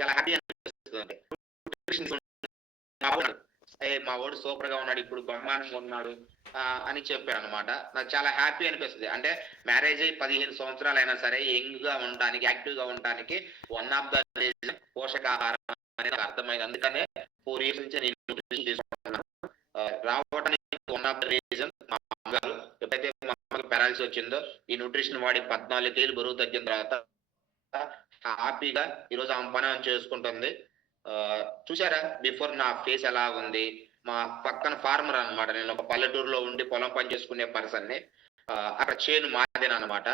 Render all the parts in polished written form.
చాలా హ్యాపీ అనిపిస్తుంది. మా వాడు సూపర్ గా ఉన్నాడు, ఇప్పుడు బ్రహ్మాండంగా ఉన్నాడు అని చెప్పారనమాట. నాకు చాలా హ్యాపీ అనిపిస్తుంది. అంటే మ్యారేజ్ అయ్యి 15 సంవత్సరాలు అయినా సరే యంగ్ గా ఉండడానికి, యాక్టివ్ గా ఉండడానికి వన్ ఆఫ్ ద రీజన్ పోషకాహారం అనేది నాకు అర్థమైంది. అందుకనే 4 ఇయర్స్ నుంచి నేను న్యూట్రిషన్ తీసుకుంటున్నాను. రావడానికి వన్ ఆఫ్ ద రీజన్ మా అమ్మగారు. ఎప్పుడైతే మా అమ్మకి పెరాలసిస్ వచ్చిందో ఈ న్యూట్రిషన్ వాడి 14 కేజీలు బరువు తగ్గిన తర్వాత హ్యాపీగా ఈరోజు ఆమె పని ఆమె చేసుకుంటుంది. చూసారా బిఫోర్ నా ఫేస్ ఎలా ఉంది? మా పక్కన ఫార్మర్ అన్నమాట. నేను ఒక పల్లెటూరులో ఉండి పొలం పని చేసుకునే పర్సన్‌ని. అక్కడ చేను మాదేనన్నమాట.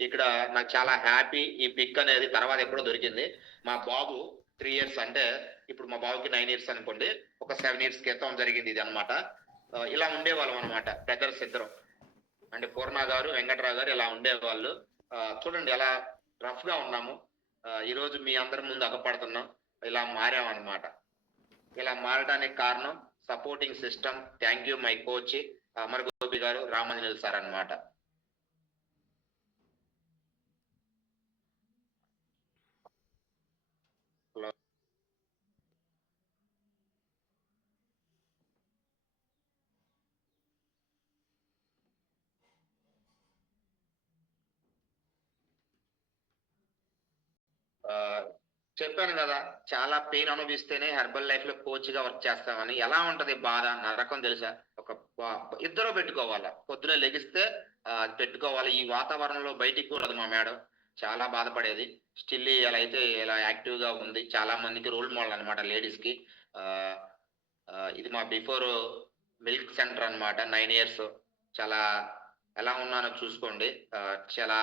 ఇక్కడ నాకు చాలా హ్యాపీ. ఈ పిక్ అనేది తర్వాత ఎప్పుడో దొరికింది. మా బాబు 3 ఇయర్స్ అంటే ఇప్పుడు మా బాబుకి 9 ఇయర్స్ అనుకోండి. ఒక 7 ఇయర్స్ క్రితం జరిగింది ఇదన్నమాట. ఇలా ఉండేవాళ్ళం అన్నమాట బ్రదర్స్ ఇద్దరం. అంటే పూర్ణ గారు, వెంకట్రావు గారు ఇలా ఉండేవాళ్ళు. చూడండి ఎలా రఫ్‌గా ఉన్నాము. ఈరోజు మీ అందరి ముందు అగపడుతున్నాం. ఇలా మారామన్నమాట. ఇలా మారడానికి కారణం supporting system. Thank you my coach Amar Gopi గారు, రామాంజనేయులు సార్ అన్నమాట. చెప్పాను కదా! చాలా పెయిన్ అనుభవిస్తేనే హెర్బల్ లైఫ్‌లో కోచ్‌గా వర్క్ చేస్తామని. ఎలా ఉంటది బాధ? నరకం తెలుసా? ఒక ప ఇద్దరు పెట్టుకోవాల. పొద్దున్నే లెగిస్తే పెట్టుకోవాలి. ఈ వాతావరణంలో బయటికి కూడదు మా మేడం. చాలా బాధపడేది. స్టిల్ ఇలా అయితే ఇలా యాక్టివ్‌గా ఉంది. చాలా మందికి రోల్ మోడల్ అన్నమాట లేడీస్‌కి. ఆహ్, ఇది మా బిఫోర్ మిల్క్ సెంటర్ అన్నమాట. 9 ఇయర్స్. చాలా ఎలా ఉన్నానో చూసుకోండి. చాలా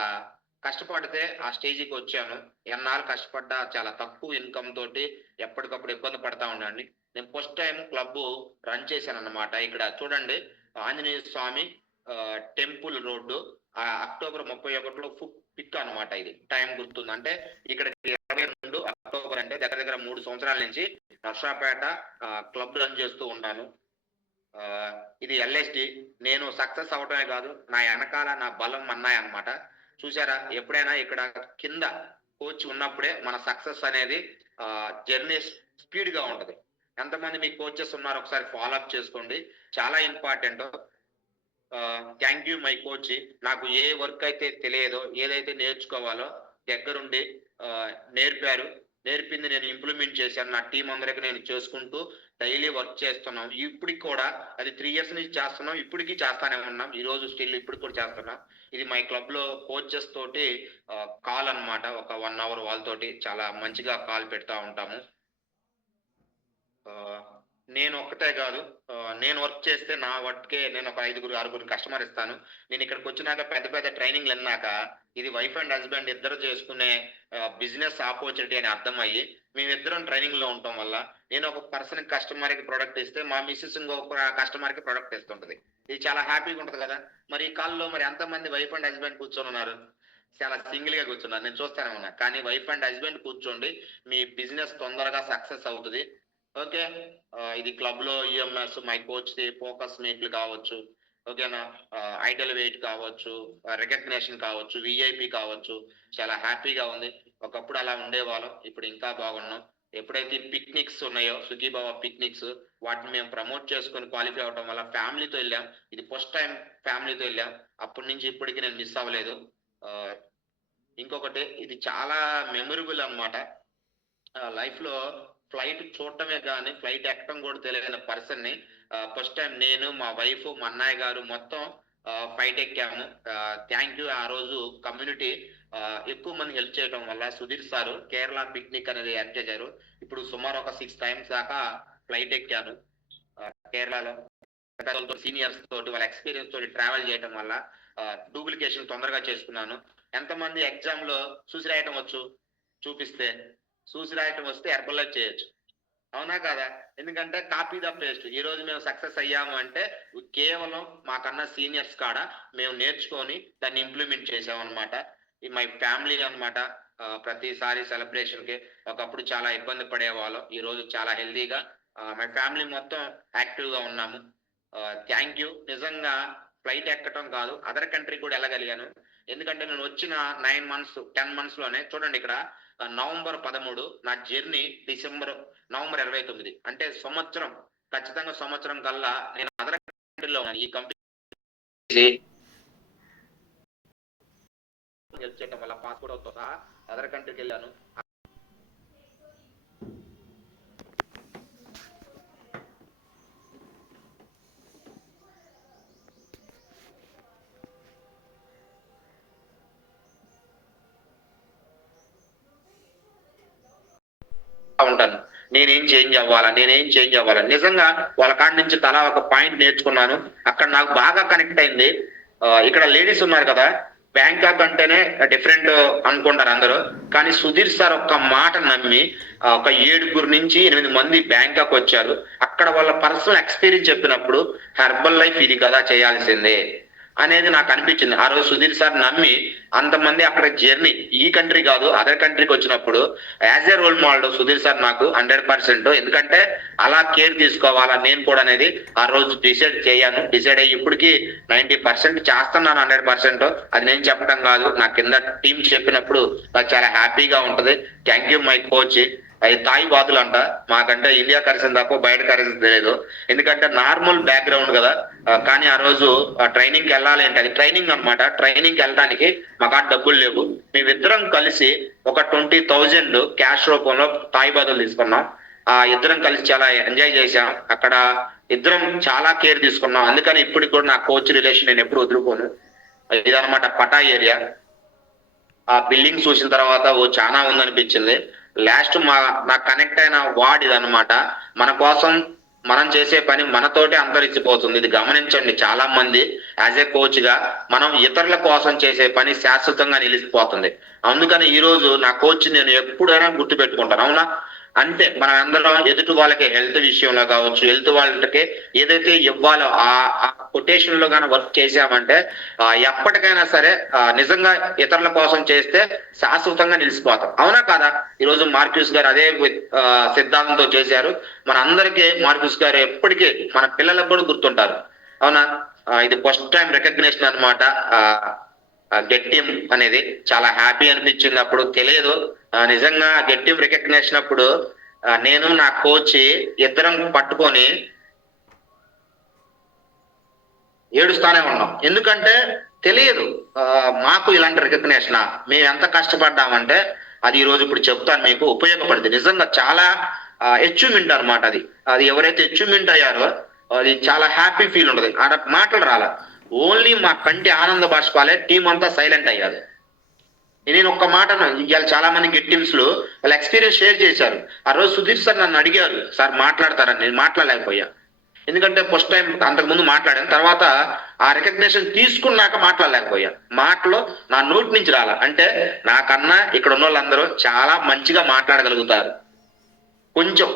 కష్టపడితే ఆ స్టేజ్‌కొచ్చాను. ఎన్నాళ్ళు కష్టపడ్డా చాలా తక్కువ ఇన్‌కమ్ తోటి ఎప్పటికప్పుడు ఇబ్బంది పడతా ఉన్నానండి. నేను ఫస్ట్ టైమ్ క్లబ్బు రన్ చేశానన్నమాట. ఇక్కడ చూడండి ఆంజనేయ స్వామి టెంపుల్ రోడ్డు అక్టోబర్ 31లో పిక్ అన్నమాట ఇది. టైం గుర్తుంది. అంటే ఇక్కడికి 22 అక్టోబర్ అంటే దగ్గర దగ్గర 3 సంవత్సరాల నుంచి నర్సాపేట క్లబ్ రన్ చేస్తూ ఉన్నాను. ఇది ఎల్ఎస్‌డి. నేను సక్సెస్ అవ్వటమే కాదు, నా ఎనకాల నా బలం అన్నమాట. చూసారా? ఎప్పుడైనా ఇక్కడ కింద కోచ్ ఉన్నప్పుడే మన సక్సెస్ అనేది జర్నీ స్పీడ్‌గా ఉంటది. ఎంతమంది మీ కోచెస్ ఉన్నారో ఒకసారి ఫాలో అప్ చేసుకోండి. చాలా important. Thank you my coach. నాకు ఏ వర్క్ అయితే తెలియదో, ఏదైతే నేర్చుకోవాలో దగ్గరుండి నేర్పారు. నేర్పింది నేను ఇంప్లిమెంట్ చేశాను. నా టీమ్ అందరికి నేను చేసుకుంటూ డైలీ వర్క్ చేస్తున్నాం. ఇప్పటికి కూడా అది 3 ఇయర్స్ నుంచి చేస్తున్నాం. ఇప్పటికి చేస్తానే ఉన్నాం. ఈరోజు స్టిల్ ఇప్పటికి కూడా చేస్తున్నాం. ఇది మై క్లబ్‌లో కోచెస్ తోటి కాల్ అన్నమాట. ఒక 1 అవర్ వాళ్ళతోటి చాలా మంచిగా కాల్ పెడతా ఉంటాము. నేను ఒక్కటే గాదు. నేను వర్క్ చేస్తే నా వర్క్‌కే నేను ఒక 5గురు, 6గురు కస్టమర్ ఇస్తాను. నేను ఇక్కడికొచ్చినాక పెద్ద పెద్ద ట్రైనింగ్‌లిన్నాక ఇది వైఫ్ అండ్ హస్బాండ్ ఇద్దరు చేసుకునే బిజినెస్ ఆపర్చునిటీ అని అర్థమయ్యి, మేమిద్దరం ట్రైనింగ్‌లో ఉండటం వల్ల నేను ఒక పర్సన్‌కి కస్టమర్‌కి ప్రొడక్ట్ ఇస్తే, మా మిసెస్ ఇంకొక కస్టమర్‌కి ప్రొడక్ట్ ఇస్తుంటది. ఇది చాలా హ్యాపీగా ఉంటది కదా! మరి ఈ కాల్‌లో మరి ఎంతమంది వైఫ్ అండ్ హస్బాండ్ కూర్చొనున్నారు? చాలా సింగిల్‌గా కూర్చున్నారు. నేను చూస్తానే ఉన్నా. కానీ వైఫ్ అండ్ హస్బాండ్ కూర్చోండి. మీ బిజినెస్ తొందరగా సక్సెస్ అవుతది. ఓకే. ఇది క్లబ్‌లో ఈఎంఎస్, మై కోచ్‌ది ఫోకస్ మీట్లు కావచ్చు. ఓకేనా? ఐడల్ వెయిట్ కావచ్చు, రికగ్నిషన్ కావచ్చు, వీఐపీ కావచ్చు. చాలా హ్యాపీగా ఉంది. ఒకప్పుడు అలా ఉండేవాళ్ళం. ఇప్పుడు ఇంకా బాగున్నాం. ఎప్పుడైతే పిక్నిక్స్ ఉన్నాయో, సుఖీభవ పిక్నిక్స్ వాటిని మేము ప్రమోట్ చేసుకొని క్వాలిఫై అవ్వటం వల్ల ఫ్యామిలీతో ఎళ్ళాం. ఇది ఫస్ట్ టైమ్ ఫ్యామిలీతో ఎళ్ళాం. అప్పటి నుంచి ఇప్పటికి నేను మిస్ అవ్వలేదు. ఆహ్, ఇంకొకటి ఇది చాలా మెమరబుల్ అన్నమాట. లైఫ్‌లో ఫ్లైట్ చూడటమే గాని, ఫ్లైట్ ఎక్కడం కూడా తెలియని పర్సన్‌ని ఫస్ట్ టైమ్ నేను, మా వైఫ్, మా అన్నయ్య గారు మొత్తం ఫ్లైట్ ఎక్కాము. Thank you. ఆ రోజు కమ్యూనిటీ ఎక్కువ మంది హెల్ప్ చేయడం వల్ల సుధీర్ సారు కేరళ పిక్నిక్ అనేది యాడ్ చేశారు. ఇప్పుడు సుమారు ఒక 6 టైమ్స్ దాకా ఫ్లైట్ ఎక్కాను. కేరళలో పెద్దలతో, సీనియర్స్ తోటి వాళ్ళ ఎక్స్‌పీరియన్స్ తోటి ట్రావెల్ చేయటం వల్ల డూప్లికేషన్ తొందరగా చేసుకున్నాను. ఎంతమంది ఎగ్జామ్‌లో చూసి రాయటం వచ్చు? చూపిస్తే. చూసి రాయటం వస్తే హెర్బల్ చేయొచ్చు. అవునా కాదా? ఎందుకంటే కాపీ ద పేస్ట్. ఈరోజు మేము సక్సెస్ అయ్యాము అంటే కేవలం మాకన్నా సీనియర్స్ కాడ మేము నేర్చుకొని దాన్ని ఇంప్లిమెంట్ చేసామన్నమాట. ఇది మై ఫ్యామిలీ అన్నమాట. ప్రతిసారి సెలబ్రేషన్‌కి ఒకప్పుడు చాలా ఇబ్బంది పడేవాళ్ళం. ఈరోజు చాలా హెల్తీగా మై ఫ్యామిలీ మొత్తం యాక్టివ్‌గా ఉన్నాము. Thank you. నిజంగా ఫ్లైట్ ఎక్కటం కాదు, అదర్ కంట్రీకి కూడా ఎళ్ళగలిగాను. ఎందుకంటే నేను వచ్చిన 9 మంత్స్, 10 మంత్స్‌లోనే చూడండి ఇక్కడ నవంబర్ 13, నా జర్నీ నవంబర్ 29. అంటే సంవత్సరం, ఖచ్చితంగా సంవత్సరం కల్లా నేను అదర్ కంట్రీలో ఉన్నాను. ఈ కంపెనీ హెల్ప్ చేయడం వల్ల పాస్‌పోర్ట్‌తో సహా అదర్ కంట్రీకెళ్ళాను. ఉంటాను. నేనేం చేంజ్ అవ్వాలా? నేనేం చేంజ్ అవ్వాలా? నిజంగా వాళ్ళ కాడ నుంచి తలా ఒక పాయింట్ నేర్చుకున్నాను. అక్కడ నాకు బాగా కనెక్ట్ అయింది. ఇక్కడ లేడీస్ ఉన్నారు కదా! బ్యాంకాక్ అంటేనే డిఫరెంట్ అనుకుంటారు అందరూ. కానీ సుధీర్ సార్ ఒక్క మాట నమ్మి ఒక 7 నుంచి 8 మంది బ్యాంకాక్ వచ్చారు. అక్కడ వాళ్ళ పర్సనల్ ఎక్స్‌పీరియన్స్ చెప్పినప్పుడు హెర్బల్ లైఫ్ ఇది కదా చేయాల్సిందే అనేది నాకు అనిపించింది. ఆ రోజు సుధీర్ సార్ నమ్మి అంతమంది అక్కడ జర్నీ ఈ కంట్రీ కాదు అదర్ కంట్రీకి వచ్చినప్పుడు as a role model Sudheer sir నాకు 100%. ఎందుకంటే అలా కేర్ తీసుకోవాలా నేను కూడా అనేది ఆ రోజు డిసైడ్ అయ్యి ఇప్పటికి 90% చేస్తున్నాను. 100% అది నేను చెప్పడం కాదు, నా కింద టీం చెప్పినప్పుడు నాకు చాలా హ్యాపీగా ఉంటది. Thank you my coach. అది తాయి బాతులు అంట, మాకంటే ఇండియా కరెన్సీ తప్ప బయట కరెన్సీ తెలియదు. ఎందుకంటే నార్మల్ బ్యాక్గ్రౌండ్ కదా. కానీ ఆ రోజు ట్రైనింగ్ కి వెళ్ళాలి అంటే అది ట్రైనింగ్ అనమాట. ట్రైనింగ్ కి వెళ్ళడానికి మాకు డబ్బులు లేవు. మేమిద్దరం కలిసి ఒక 20,000 క్యాష్ రూపంలో తాయి బాతులు తీసుకున్నాం. ఇద్దరం కలిసి చాలా ఎంజాయ్ చేశాం. అక్కడ ఇద్దరం చాలా కేర్ తీసుకున్నాం. అందుకని ఇప్పటికి కూడా నా కోచ్ రిలేషన్ నేను ఎప్పుడు వదులుకోను. ఇదనమాట పటా ఏరియా. ఆ బిల్డింగ్ చూసిన తర్వాత చాలా ఉందనిపించింది. లాస్ట్ నాకు కనెక్ట్ అయిన వార్డ్ ఇదనమాట. మన కోసం మనం చేసే పని మనతోటే అంతరించిపోతుంది. ఇది గమనించండి చాలా మంది. యాజ్ ఏ కోచ్ గా మనం ఇతరుల కోసం చేసే పని శాశ్వతంగా నిలిచిపోతుంది. అందుకని ఈ రోజు నా కోచ్ నేను ఎప్పుడైనా గుర్తు పెట్టుకుంటాను. అవునా? అంటే మనం అందరం ఎదుటి వాళ్ళకి హెల్త్ విషయంలో కావచ్చు, హెల్త్ వాళ్ళకి ఏదైతే ఇవ్వాలో ఆ కొటేషన్ లో గానీ వర్క్ చేసామంటే ఎప్పటికైనా సరే నిజంగా ఇతరుల కోసం చేస్తే శాశ్వతంగా నిలిచిపోతాం. అవునా కాదా? ఈరోజు మార్క్యూస్ గారు అదే సిద్ధాంతంతో చేశారు. మన అందరికీ మార్క్యూస్ గారు ఎప్పటికీ మన పిల్లలకు కూడా గుర్తుంటారు. అవునా? ఇది ఫస్ట్ టైం రికగ్నిషన్ అనమాట. గెట్ టీమ్ అనేది చాలా హ్యాపీ అనిపించింది. అప్పుడు తెలియదు. నిజంగా గెట్ టీమ్ రికగ్నిషన్ అప్పుడు నేను నా కోచ్ ఇద్దరం పట్టుకొని ఏడుస్తానే ఉన్నాం. ఎందుకంటే తెలియదు మాకు ఇలాంటి రికగ్నిషన్ మేము ఎంత కష్టపడ్డామంటే అది ఈ రోజు ఇప్పుడు చెప్తాను మీకు ఉపయోగపడింది. నిజంగా చాలా అచీవ్మెంట్ అనమాట. అది ఎవరైతే అచీవ్మెంట్ అయ్యారో అది చాలా హ్యాపీ ఫీల్ ఉంటది. ఆడ మాటలు రాల, ఓన్లీ మా కంటి ఆనంద బాష్పాలే. టీం అంతా సైలెంట్ అయ్యారు. నేను ఒక్క మాట ఇవాళ చాలా మంది గెట్ టీమ్స్ లో వాళ్ళ ఎక్స్పీరియన్స్ షేర్ చేశారు. ఆ రోజు సుధీర్ సార్ నన్ను అడిగారు, సార్ మాట్లాడతారని. నేను మాట్లాడలేకపోయా. ఎందుకంటే ఫస్ట్ టైం అంతకు ముందు మాట్లాడాను. తర్వాత ఆ రికగ్నిషన్ తీసుకున్నాక మాట్లాడలేకపోయా. మాటలో నా నోటి నుంచి రాల. అంటే నాకన్నా ఇక్కడ ఉన్న వాళ్ళందరూ చాలా మంచిగా మాట్లాడగలుగుతారు కొంచెం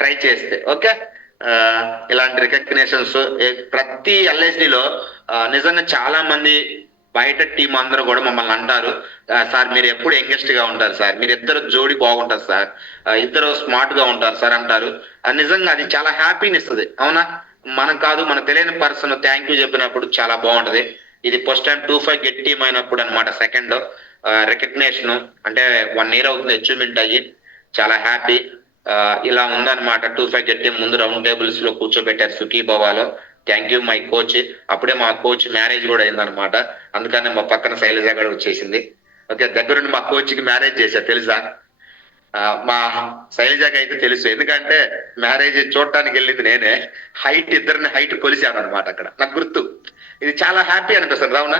ట్రై చేస్తే. ఓకే, ఇలాంటి రికగ్నిషన్స్ ప్రతి ఎల్ఐసిలో నిజంగా చాలా మంది బయట టీం అందరూ కూడా మమ్మల్ని అంటారు, సార్ మీరు ఎప్పుడు యంగెస్ట్ గా ఉంటారు సార్, మీరు ఇద్దరు జోడి బాగుంటారు సార్, ఇద్దరు స్మార్ట్ గా ఉంటారు సార్ అంటారు. నిజంగా అది చాలా హ్యాపీని ఇస్తుంది. అవునా? మనకు కాదు, మనకు తెలియని పర్సన్ థ్యాంక్ యూ చెప్పినప్పుడు చాలా బాగుంటది. ఇది ఫస్ట్ టైం 25 గెట్ టీమ్ అయినప్పుడు అనమాట. సెకండ్ రికగ్నేషన్ అంటే 1 year అవుతుంది అచీవ్మెంట్ అయ్యి. చాలా హ్యాపీ. ఇలా ఉందన్నమాట. 25 గెట్ టీమ్ ముందు రౌండ్ టేబుల్స్ లో కూర్చోబెట్టారు సుఖీభవాలో. Thank you my coach. అప్పుడే మా కోచ్ మ్యారేజ్ కూడా అయిందనమాట. అందుకని మా పక్కన శైలజ కూడా వచ్చేసింది. ఓకే, దగ్గరుండి మా కోచ్ కి మ్యారేజ్ చేశారు తెలుసా? మా శైలజకి అయితే తెలుసు. ఎందుకంటే మ్యారేజ్ చూడటానికి వెళ్ళింది నేనే. ఇద్దరిని హైట్ కొలిశాను అనమాట అక్కడ. నాకు గుర్తు. ఇది చాలా హ్యాపీ అనిపిస్తుంది. అవునా?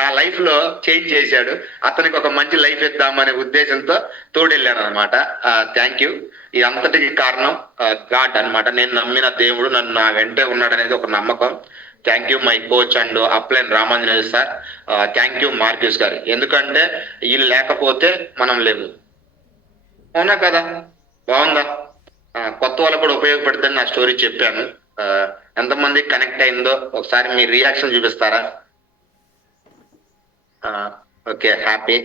నా లైఫ్ లో చేంజ్ చేశాడు. అతనికి ఒక మంచి లైఫ్ ఇద్దామనే ఉద్దేశంతో తోడెళ్ళాను అనమాట. Thank you. ఇది అంతటికి కారణం గాడ్ అనమాట. నేను నమ్మిన దేవుడు నన్ను నా వెంటే ఉన్నాడు అనేది ఒక నమ్మకం. Thank you my coach and upline Ramanjaneya sir. Thank you Marques గారు. ఎందుకంటే వీళ్ళు లేకపోతే మనం లేవు. అవునా కదా? బాగుందా? కొత్త వాళ్ళకు కూడా ఉపయోగపడుతుంది నా స్టోరీ చెప్పాను. ఎంతమంది కనెక్ట్ అయిందో ఒకసారి మీ రియాక్షన్ చూపిస్తారా? Okay, happy.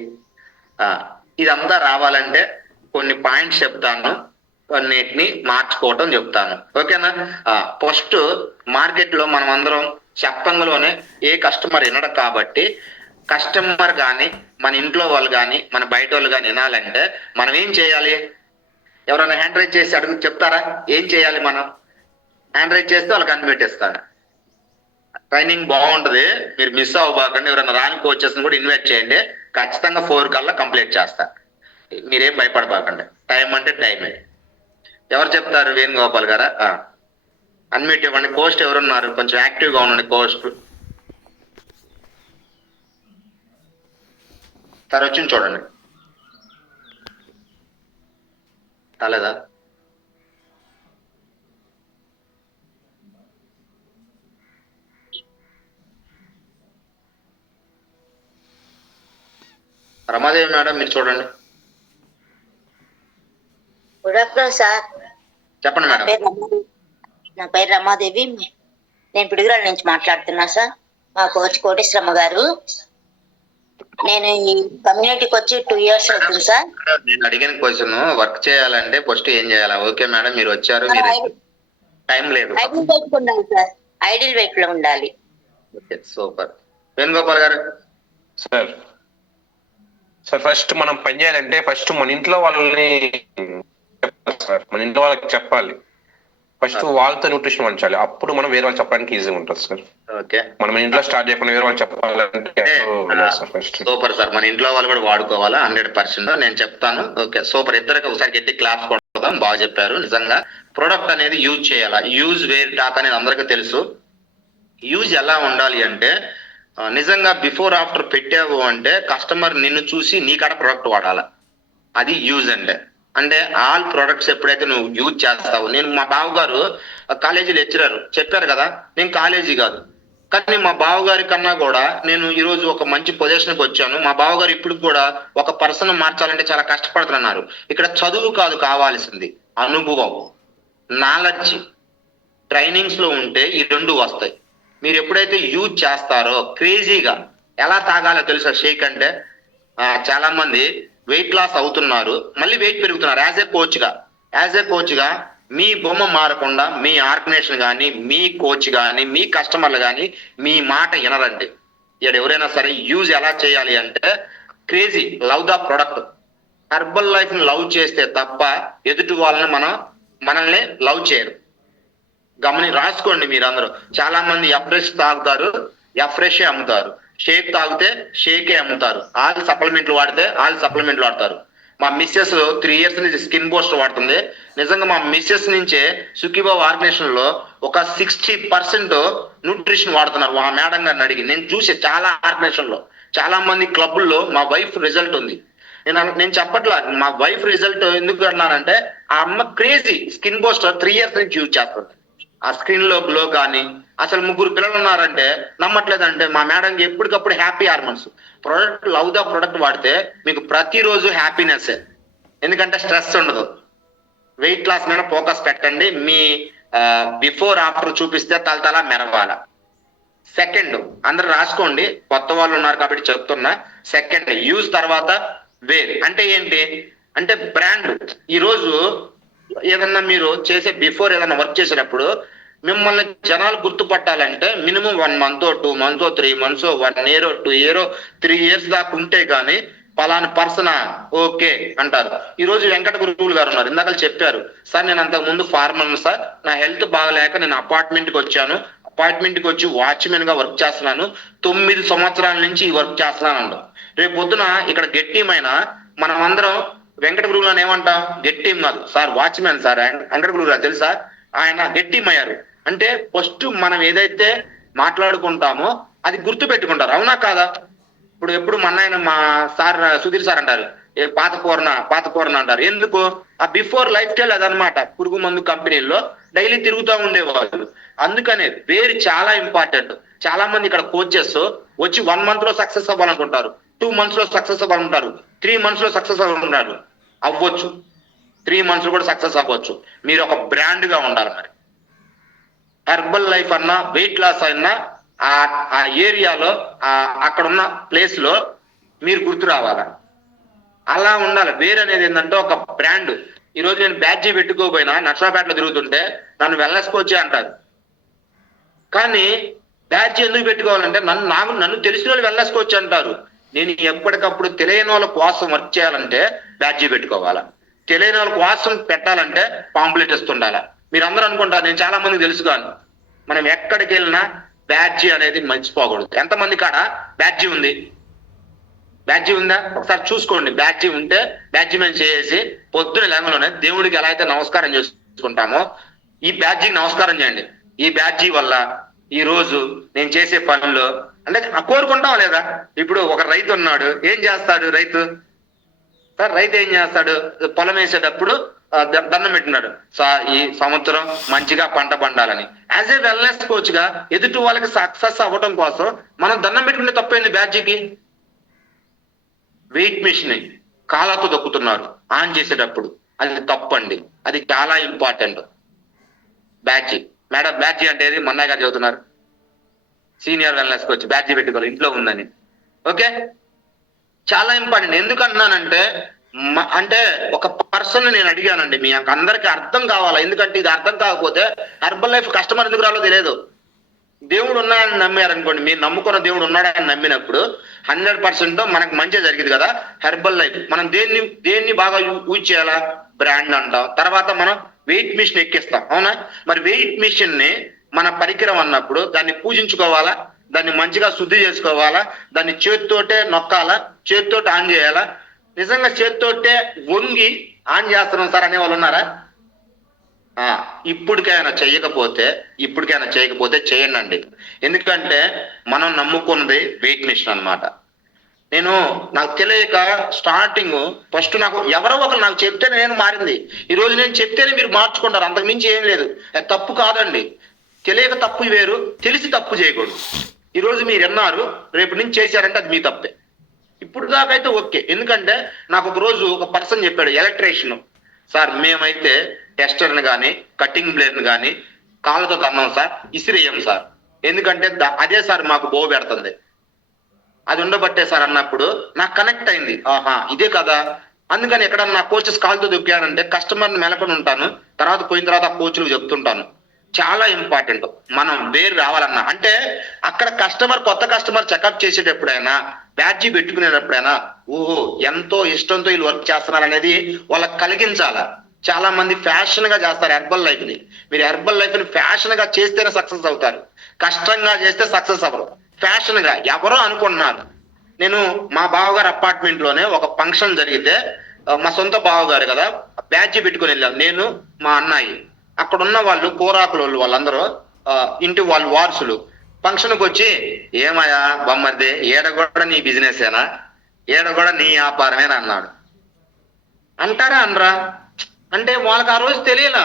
ఇదంతా రావాలంటే కొన్ని పాయింట్స్ చెప్తాను, కొన్నిటిని మార్చుకోవటం చెప్తాను. ఓకేనా? ఫస్ట్ మార్కెట్ లో మనం అందరం చెప్పంగానే ఏ కస్టమర్ వినడు కాబట్టి కస్టమర్ కానీ, మన ఇంట్లో వాళ్ళు కానీ, మన బయట వాళ్ళు కానీ వినాలంటే మనం ఏం చేయాలి? ఎవరైనా హ్యాండ్ రైజ్ చేసి అడుగు చెప్తారా? ఏం చేయాలి మనం? హ్యాండ్ రైజ్ చేస్తే వాళ్ళకి అనిపెట్టేస్తాను. ట్రైనింగ్ బాగుంటది, మీరు మిస్ అవ్వబాకండి. ఎవరైనా రాని కోచెస్ కూడా ఇన్వైట్ చేయండి. ఖచ్చితంగా 4 కల్లా కంప్లీట్ చేస్తా. మీరేం భయపడబాకండి. టైం అంటే టైమే. ఎవరు చెప్తారు? వేణుగోపాల్ గారా? అన్మ్యూట్ ఇవ్వండి. కోస్ట్ ఎవరున్నారు? కొంచెం యాక్టివ్గా ఉండండి. కోస్ట్ సార్ వచ్చింది చూడండి. రాలేదా? రమాదేవి మేడం మీరు చూడండి. Good afternoon sir. చెప్పండి మేడం. నా పేరు రమాదేవి. నేను పిడుగురాల నుంచి మాట్లాడుతున్నా సార్. మా కోచ్ కోటేశ్వరమ్మ గారు. నేను ఈ కమ్యూనిటీకి వచ్చి 2 years అవుతుంది సార్. నేను అడిగిన క్వశ్చన్ వర్క్ చేయాలంటే ఫస్ట్ ఏం చేయాలా? ఓకే మేడం మీరు వచ్చారు, మీరు టైం లేదు. ఐడిల్ వైపు ఉండాలి సార్. ఐడిల్ వైపు లో ఉండాలి. సూపర్. వేణుగోపాల్ గారు. సార్ సార్ ఫస్ట్ మనం పని చేయాలంటే ఫస్ట్ మన ఇంట్లో వాళ్ళని చెప్పాలి సార్. మన ఇంట్లో వాళ్ళకి చెప్పాలి. ఫస్ట్ వాళ్ళతో న్యూట్రిషన్ వంచాలి. అప్పుడు మనం వేరే వాళ్ళు చెప్పడానికి ఈజీగా ఉంటుంది సార్. ఓకే. మనం ఇంట్లో స్టార్ట్ చేయకుండా వేరే వాళ్ళు చెప్పాలంటే సూపర్ సార్. మన ఇంట్లో వాళ్ళు కూడా వాడుకోవాలా 100%. నేను చెప్తాను. Okay super. ఇద్దరికి ఒకసారి గట్టి క్లాస్ కొడదాం. బాగా చెప్పారు. నిజంగా ప్రొడక్ట్ అనేది యూజ్ చేయాలా. యూజ్ వేర్ టాక్ అనేది అందరికీ తెలుసు. యూజ్ ఎలా ఉండాలి అంటే నిజంగా బిఫోర్ ఆఫ్టర్ పెట్టావు అంటే కస్టమర్ నిన్ను చూసి నీ కాడ ప్రొడక్ట్ వాడాలా. అది యూజ్ అంటే ఆల్ ప్రొడక్ట్స్ ఎప్పుడైతే నువ్వు యూజ్ చేస్తావు. నేను మా బావగారు కాలేజీ లెక్చరర్ చెప్పారు కదా, నేను కాలేజీ కాదు కానీ మా బావగారి కన్నా కూడా నేను ఈరోజు ఒక మంచి పొజిషన్కి వచ్చాను. మా బావగారు ఇప్పుడు కూడా ఒక పర్సన్ మార్చాలంటే చాలా కష్టపడుతున్నారు. ఇక్కడ చదువు కాదు కావాల్సింది, అనుభవం, నాలెడ్జ్. ట్రైనింగ్స్ లో ఉంటే ఈ 2 వస్తాయి. మీరు ఎప్పుడైతే యూజ్ చేస్తారో క్రేజీగా ఎలా తాగాలో తెలుసా షేక్ అంటే? చాలా మంది వెయిట్ లాస్ అవుతున్నారు, మళ్ళీ వెయిట్ పెరుగుతున్నారు. యాజ్ ఏ కోచ్గా మీ బొమ్మ మారకుండా మీ ఆర్గనైజేషన్ కానీ, మీ కోచ్ కానీ, మీ కస్టమర్లు కానీ మీ మాట వినరండి. ఇక్కడ ఎవరైనా సరే యూజ్ ఎలా చేయాలి అంటే crazy, love the product. Herbal life ని లవ్ చేస్తే తప్ప ఎదుటి వాళ్ళని మనల్ని లవ్ చేయరు. రాసుకోండి మీరందరూ. చాలా మంది ఎఫ్రెష్ తాగుతారు, ఎఫ్రెషే అమ్ముతారు. షేక్ తాగితే షేకే అమ్ముతారు. ఆల్ సప్లిమెంట్లు వాడితే ఆల్ సప్లిమెంట్లు వాడతారు. మా మిస్సెస్ 3 years నుంచి స్కిన్ బూస్టర్ వాడుతుంది. నిజంగా మా మిస్సెస్ నుంచే సుఖీబాబు ఆర్గనైజేషన్ లో ఒక 60% న్యూట్రిషన్ వాడుతున్నారు. మా మేడం గారిని అడిగి నేను చూసే చాలా ఆర్గనైజేషన్ లో, చాలా మంది క్లబ్ల్లో మా వైఫ్ రిజల్ట్ ఉంది. నేను చెప్పట్లా మా వైఫ్ రిజల్ట్ ఎందుకు అన్నానంటే ఆ అమ్మ క్రేజీ స్కిన్ బూస్టర్ 3 years నుంచి యూజ్ చేస్తుంది. ఆ స్క్రీన్ లో గ్లో కానీ, అసలు 3 పిల్లలు ఉన్నారంటే నమ్మట్లేదంటే మా మేడంకి ఎప్పటికప్పుడు happy hormones. Product love the product వాడితే మీకు ప్రతిరోజు హ్యాపీనెస్. ఎందుకంటే స్ట్రెస్ ఉండదు. వెయిట్ లాస్ మీద ఫోకస్ పెట్టండి. మీ బిఫోర్ ఆఫ్టర్ చూపిస్తే తలతలా మెరవాల. సెకండ్ అందరు రాసుకోండి, కొత్త వాళ్ళు ఉన్నారు కాబట్టి చెప్తున్నా. సెకండ్ యూజ్ తర్వాత వేర్ అంటే ఏంటి అంటే బ్రాండ్. ఈరోజు ఏదన్నా మీరు చేసే బిఫోర్ ఏదైనా వర్క్ చేసేటప్పుడు మిమ్మల్ని జనాలు గుర్తుపట్టాలంటే minimum 1 month 2 months 3 months 1 year 2 year 3 years దాకా ఉంటే కానీ పలానా పర్సన్ ఓకే అంటారు. ఈ రోజు వెంకట గురువులు గారు ఉన్నారు, ఇందాక చెప్పారు సార్ నేను అంతకు ముందు ఫార్మర్ సార్, నా హెల్త్ బాగలేక నేను అపార్ట్మెంట్కి వచ్చాను, అపార్ట్మెంట్కి వచ్చి వాచ్మెన్ గా వర్క్ చేస్తున్నాను, 9 సంవత్సరాల నుంచి ఈ వర్క్ చేస్తున్నాను అంట. రేపు పొద్దున ఇక్కడ గట్టిమైన మనం అందరం వెంకట గురువులు అని ఏమంటాం? గట్టిం కాదు సార్, వాచ్మెన్ సార్ వెంకట గురువు గారు తెలుసా, ఆయన గట్టిం అయ్యారు. అంటే ఫస్ట్ మనం ఏదైతే మాట్లాడుకుంటామో అది గుర్తు పెట్టుకుంటారు. అవునా కాదా? ఇప్పుడు ఎప్పుడు మన మా సార్ సుధీర్ సార్ అంటారు పాత పూర్ణ అంటారు. ఎందుకు? ఆ బిఫోర్ లైఫ్ స్టైల్ అదనమాట. పురుగు మందు కంపెనీల్లో డైలీ తిరుగుతూ ఉండేవాళ్ళు. అందుకనే వేరు చాలా ఇంపార్టెంట్. చాలా మంది ఇక్కడ కోచెస్ వచ్చి 1 month లో సక్సెస్ అవ్వాలనుకుంటారు, 2 months లో సక్సెస్ అవ్వాలనుకుంటారు, 3 months లో సక్సెస్ అవ్వాలనుకుంటారు. అవ్వచ్చు, 3 months కూడా సక్సెస్ అవ్వచ్చు. మీరు ఒక బ్రాండ్ గా ఉండాలి. మరి హెర్బల్ లైఫ్ అన్నా వెయిట్ లాస్ అయినా ఆ ఏరియాలో అక్కడ ఉన్న ప్లేస్ లో మీరు గుర్తు రావాలా, అలా ఉండాలి. వేరు అనేది ఏంటంటే ఒక బ్రాండ్. ఈ రోజు నేను బ్యాడ్జీ పెట్టుకోపోయినా నర్సాపేటలో తిరుగుతుంటే నన్ను వెల్నెస్ కోచ్ అంటారు. కానీ బ్యాడ్జ్ ఎందుకు పెట్టుకోవాలంటే నన్ను తెలిసిన వాళ్ళు వెళ్ళేసుకోవచ్చు అంటారు. నేను ఎప్పటికప్పుడు తెలియని వాళ్ళ కోసం వర్క్ చేయాలంటే బ్యాడ్జీ పెట్టుకోవాలా, తెలియని వాళ్ళ కోసం పెట్టాలంటే పాంప్లెట్ ఇస్తుండాలా. మీరు అందరూ అనుకుంటారు, నేను చాలా మందికి తెలుసు కానీ మనం ఎక్కడికి వెళ్ళినా బ్యాడ్జీ అనేది మర్చిపోకూడదు. ఎంతమంది కాడ బ్యాడ్జీ ఉంది? బ్యాడ్జీ ఉందా? ఒకసారి చూసుకోండి. బ్యాడ్జీ ఉంటే బ్యాడ్జీ మేము చేసి పొద్దున లేవలోనే దేవుడికి ఎలా అయితే నమస్కారం చేసుకుంటామో ఈ బ్యాడ్జీకి నమస్కారం చేయండి. ఈ బ్యాడ్జీ వల్ల ఈ రోజు నేను చేసే పనులు అంటే కోరుకుంటాం లేదా? ఇప్పుడు ఒక రైతు ఉన్నాడు, ఏం చేస్తాడు రైతు? సార్ రైతు ఏం చేస్తాడు? పొలం వేసేటప్పుడు దండం పెట్టినాడు, ఈ సంవత్సరం మంచిగా పంట పండాలని. యాజ్ ఏ వెల్నెస్ కోచ్ గా ఎదుటి వాళ్ళకి సక్సెస్ అవ్వడం కోసం మనం దండం పెట్టుకునే తప్పైంది. బ్యాడ్జీకి వెయిట్ మిషన్ కాళ్ళతో దొక్కుతున్నారు ఆన్ చేసేటప్పుడు, అది తప్పండి. అది చాలా ఇంపార్టెంట్. బ్యాడ్జీ మేడం, బ్యాడ్జీ అంటే మన్నయ్య గారు చదువుతున్నారు, సీనియర్ వెల్నెస్ కోచ్, బ్యాడ్జీ పెట్టుకోవాలి ఇంట్లో ఉందని. ఓకే, చాలా ఇంపార్టెంట్. ఎందుకంటున్నానంటే అంటే ఒక పర్సన్ నేను అడిగానండి, మీ అందరికి అర్థం కావాలా. ఎందుకంటే ఇది అర్థం కాకపోతే హెర్బల్ లైఫ్ కస్టమర్ ఎందుకు రాలో తెలియదు. దేవుడు ఉన్నాడని నమ్మారనుకోండి, మీరు నమ్ముకున్న దేవుడు ఉన్నాడని నమ్మినప్పుడు 100% మనకు మంచి జరిగింది కదా. హెర్బల్ లైఫ్ మనం దేన్ని బాగా యూజ్ చేయాలా? బ్రాండ్ అంటాం. తర్వాత మనం వెయిట్ మిషన్ ఎక్కిస్తాం, అవునా? మరి వెయిట్ మిషన్ ని మన పరికరం అన్నప్పుడు దాన్ని పూజించుకోవాలా, దాన్ని మంచిగా శుద్ధి చేసుకోవాలా, దాన్ని చేతితోటే నొక్కాలా, చేతితోటి ఆన్ చేయాలా? నిజంగా చేతితోటే వంగి ఆన్ చేస్తున్నాం సార్ అనే వాళ్ళు ఉన్నారా? ఇప్పటికైనా చేయకపోతే చేయండి. ఎందుకంటే మనం నమ్ముకున్నది వెయిట్ మిషన్ అన్నమాట. నాకు తెలియక స్టార్టింగ్ ఫస్ట్ నాకు ఎవరో ఒకరు నాకు చెప్తేనే నేను మారింది. ఈ రోజు నేను చెప్తేనే మీరు మార్చుకుంటారు, అంతకు మించి ఏం లేదు. తప్పు కాదండి, తెలియక తప్పు వేరు, తెలిసి తప్పు చేయకూడదు. ఈ రోజు మీరు విన్నారు, రేపు నుంచి చేశారంటే అది మీ తప్పే. ఇప్పుడు దాకైతే ఓకే. ఎందుకంటే నాకు ఒక రోజు ఒక పర్సన్ చెప్పాడు, ఎలక్ట్రీషియన్ సార్, మేమైతే టెస్టర్ని కానీ కటింగ్ బ్లేడ్ని కానీ కాళ్ళతో తన్నాం సార్, ఇసిరేయం సార్. ఎందుకంటే అదే సార్ మాకు బో పెడుతుంది, అది ఉండబట్టే సార్ అన్నప్పుడు నాకు కనెక్ట్ అయింది. ఆహా, ఇదే కదా. అందుకని ఎక్కడన్నా కోచెస్ కాళ్ళతో దొక్కానంటే కస్టమర్ని మెలకొని ఉంటాను, తర్వాత పోయిన తర్వాత ఆ కోచ్లకు చెప్తుంటాను. చాలా ఇంపార్టెంట్. మనం వేరు రావాలన్నా అంటే అక్కడ కొత్త కస్టమర్ చెకప్ చేసేటప్పుడైనా, బ్యాడ్జీ పెట్టుకునేటప్పుడైనా ఓహో ఎంతో ఇష్టంతో వీళ్ళు వర్క్ చేస్తున్నారు అనేది వాళ్ళకి కలిగించాలా. చాలా మంది ఫ్యాషన్ గా చేస్తారు హెర్బల్ లైఫ్ ని. మీరు హెర్బల్ లైఫ్ ని ఫ్యాషన్ గా చేస్తేనే సక్సెస్ అవుతారు, కష్టంగా చేస్తే సక్సెస్ అవ్వరు. ఫ్యాషన్ గా ఎవరో అనుకుంటున్నారు. నేను మా బావగారు అపార్ట్మెంట్ లోనే ఒక ఫంక్షన్ జరిగితే, మా సొంత బావగారు కదా, బ్యాడ్జీ పెట్టుకుని వెళ్ళాం నేను, మా అన్నయ్య. అక్కడ ఉన్న వాళ్ళు కూరాకుల వాళ్ళందరూ ఇంటి వాళ్ళు వారసులు ఫంక్షన్కి వచ్చి, ఏమయ్యా బొమ్మర్దే, ఏడ కూడా నీ బిజినెస్ ఏనా, ఏడ కూడా నీ వ్యాపారమేనా అన్నాడు. అంటారా అనరా? అంటే వాళ్ళకి ఆ రోజు తెలియలా.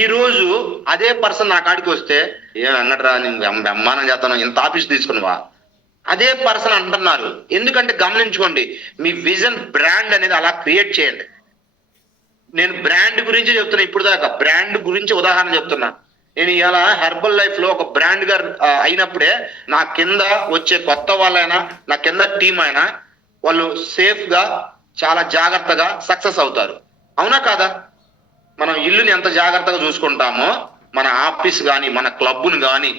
ఈ రోజు అదే పర్సన్ నా కాడికి వస్తే, ఏం అంగట్రా నేను బ్రహ్మానం చేస్తాను, ఇంత ఆఫీస్ తీసుకునివా, అదే పర్సన్ అంటున్నారు. ఎందుకంటే గమనించుకోండి, మీ విజన్ బ్రాండ్ అనేది అలా క్రియేట్ చేయండి. నేను బ్రాండ్ గురించి చెప్తున్నా, ఇప్పుడు దాకా బ్రాండ్ గురించి ఉదాహరణ చెప్తున్నా. నేను ఇలా హెర్బల్ లైఫ్ లో ఒక బ్రాండ్ గా అయినప్పుడే నా కింద వచ్చే కొత్త వాళ్ళైనా, నా కింద టీం అయినా వాళ్ళు సేఫ్ గా చాలా జాగ్రత్తగా సక్సెస్ అవుతారు. అవునా కాదా? మనం ఇల్లుని ఎంత జాగ్రత్తగా చూసుకుంటామో, మన ఆఫీస్ కానీ, మన క్లబ్ను కానీ,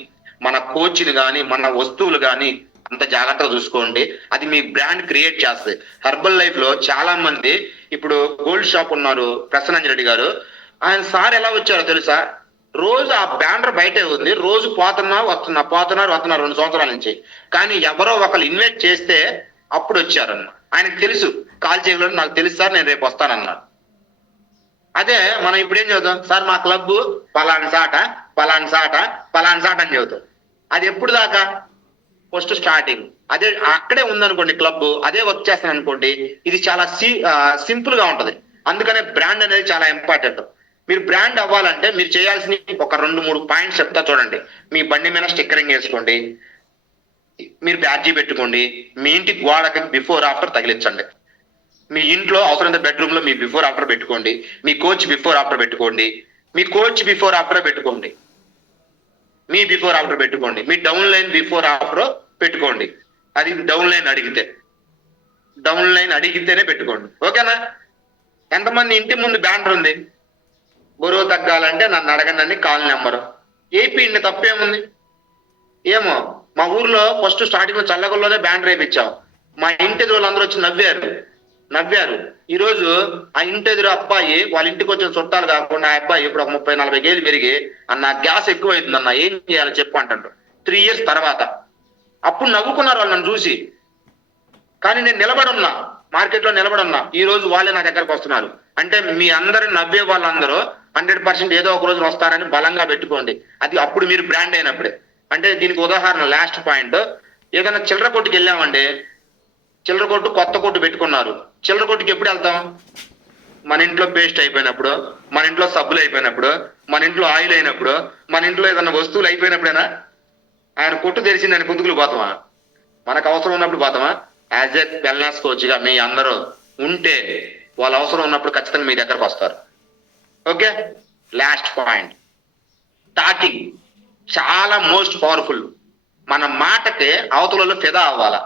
మన కోచ్ని కానీ, మన వస్తువులు కానీ అంత జాగ్రత్తగా చూసుకోండి. అది మీ బ్రాండ్ క్రియేట్ చేస్తుంది. హెర్బల్ లైఫ్ లో చాలా మంది, ఇప్పుడు గోల్డ్ షాప్ ఉన్నారు ప్రసన్న రెడ్డి గారు, ఆయన సార్ ఎలా వచ్చారో తెలుసా? రోజు ఆ బ్యానర్ బయటే ఉంది, రోజు పోతున్నారు 2 సంవత్సరాల నుంచి. కానీ ఎవరో ఒకరు ఇన్వైట్ చేస్తే అప్పుడు వచ్చారన్న. ఆయనకు తెలుసు కాల్ చేయగలరు, నాకు తెలుసు సార్, నేను రేపు వస్తానన్నారు. అదే మనం ఇప్పుడు ఏం చదువుతాం, సార్ మా క్లబ్ పలానా సాట అని చదువుతాం. అది ఎప్పుడు దాకా? First starting. అదే అక్కడే ఉందనుకోండి క్లబ్, అదే వర్క్ చేస్తాను అనుకోండి, ఇది చాలా సింపుల్ గా ఉంటది. అందుకనే బ్రాండ్ అనేది చాలా ఇంపార్టెంట్. మీరు బ్రాండ్ అవ్వాలంటే మీరు చేయాల్సిన ఒక 2-3 పాయింట్స్ చెప్తా చూడండి. మీ బండి మీద స్టిక్కరింగ్ వేసుకోండి, మీరు బ్యాడ్జీ పెట్టుకోండి, మీ ఇంటి గోడకి బిఫోర్ ఆఫ్టర్ తగిలించండి, మీ ఇంట్లో అవసరమైతే బెడ్రూమ్ లో మీ బిఫోర్ ఆఫ్టర్ పెట్టుకోండి, మీ కోచ్ బిఫోర్ ఆఫ్టర్ పెట్టుకోండి, మీ కోచ్ బిఫోర్ ఆఫ్టర్ పెట్టుకోండి, మీ బిఫోర్ ఆఫ్టర్ పెట్టుకోండి, మీ డౌన్ లైన్ బిఫోర్ ఆఫ్టర్ పెట్టుకోండి. అది డౌన్ లైన్ అడిగితేనే పెట్టుకోండి. ఓకేనా? ఎంతమంది ఇంటి ముందు బ్యానర్ ఉంది, బరువు తగ్గాలంటే నన్ను అడగండి కాల్ నెంబరు, ఏపీ తప్పేముంది? ఏమో మా ఊర్లో ఫస్ట్ స్టార్టింగ్ లో చల్లగొల్లోనే బ్యాన్ రేపించాం. మా ఇంటి ఎదురు వాళ్ళందరూ వచ్చి నవ్వారు. ఈ రోజు ఆ ఇంటి ఎదురు అబ్బాయి వాళ్ళ ఇంటికి వచ్చిన చుట్టాలు కాకుండా ఆ అబ్బాయి ఇప్పుడు ఒక 30-40 ఏళ్ళు పెరిగి అన్న గ్యాస్ ఎక్కువ అవుతుంది అన్న, ఏం చేయాలో చెప్పు అంటాడు 3 years తర్వాత. అప్పుడు నవ్వుకున్నారు వాళ్ళు నన్ను చూసి. కానీ నేను నిలబడున్నా, మార్కెట్ లో నిలబడున్నా. ఈ రోజు వాళ్ళే నా దగ్గరకు వస్తున్నారు. అంటే మీ అందరు నవ్వే వాళ్ళందరూ 100% ఏదో ఒక రోజు వస్తారని బలంగా పెట్టుకోండి. అది అప్పుడు మీరు బ్రాండ్ అయినప్పుడే. అంటే దీనికి ఉదాహరణ లాస్ట్ పాయింట్, ఏదైనా చిల్లర కొట్టుకు వెళ్ళామండి, చిల్లర కొట్టు కొత్త కొట్టు పెట్టుకున్నారు. చిల్లర కొట్టుకి ఎప్పుడు వెళ్తాం? మన ఇంట్లో పేస్ట్ అయిపోయినప్పుడు, మన ఇంట్లో సబ్బులు అయిపోయినప్పుడు, మన ఇంట్లో ఆయిల్ అయినప్పుడు, మన ఇంట్లో ఏదైనా వస్తువులు అయిపోయినప్పుడేనా? ఆయన కొట్టు తెరిచిందని పుందుకులు పోతామా? మనకు అవసరం ఉన్నప్పుడు పోతామా? యాజ్ ఎ వెల్నెస్ కోచ్గా మీ అందరూ ఉంటే వాళ్ళ అవసరం ఉన్నప్పుడు ఖచ్చితంగా మీ దగ్గరకు వస్తారు. ఓకే, లాస్ట్ పాయింట్, టాకింగ్ చాలా మోస్ట్ పవర్ఫుల్. మన మాటకి అవతలలో ఫిదా అవ్వాలా.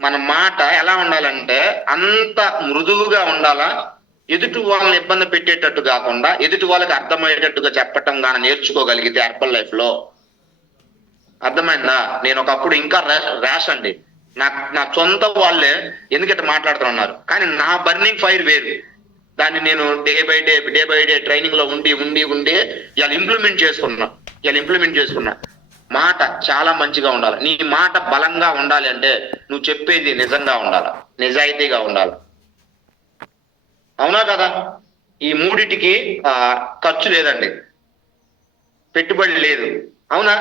మన మాట ఎలా ఉండాలంటే అంత మృదువుగా ఉండాలా, ఎదుటి వాళ్ళని ఇబ్బంది పెట్టేటట్టు కాకుండా ఎదుటి వాళ్ళకి అర్థమయ్యేటట్టుగా చెప్పటం కానీ నేర్చుకోగలిగితే హెర్బల్ లైఫ్ లో, అర్థమైందా? నేను ఒకప్పుడు ఇంకా ర్యాష్ అండి. నా సొంత వాళ్ళే ఎందుకంటే మాట్లాడుతున్నారు, కానీ నా బర్నింగ్ ఫైర్ వేరు. దాన్ని నేను డే బై డే ట్రైనింగ్ లో ఉండి ఇవాళ ఇంప్లిమెంట్ చేసుకున్నా. మాట చాలా మంచిగా ఉండాలి. నీ మాట బలంగా ఉండాలి అంటే నువ్వు చెప్పేది నిజంగా ఉండాలి, నిజాయితీగా ఉండాలి. అవునా కదా? ఈ మూడిటికి ఖర్చు లేదండి, పెట్టుబడి లేదు. అవునా?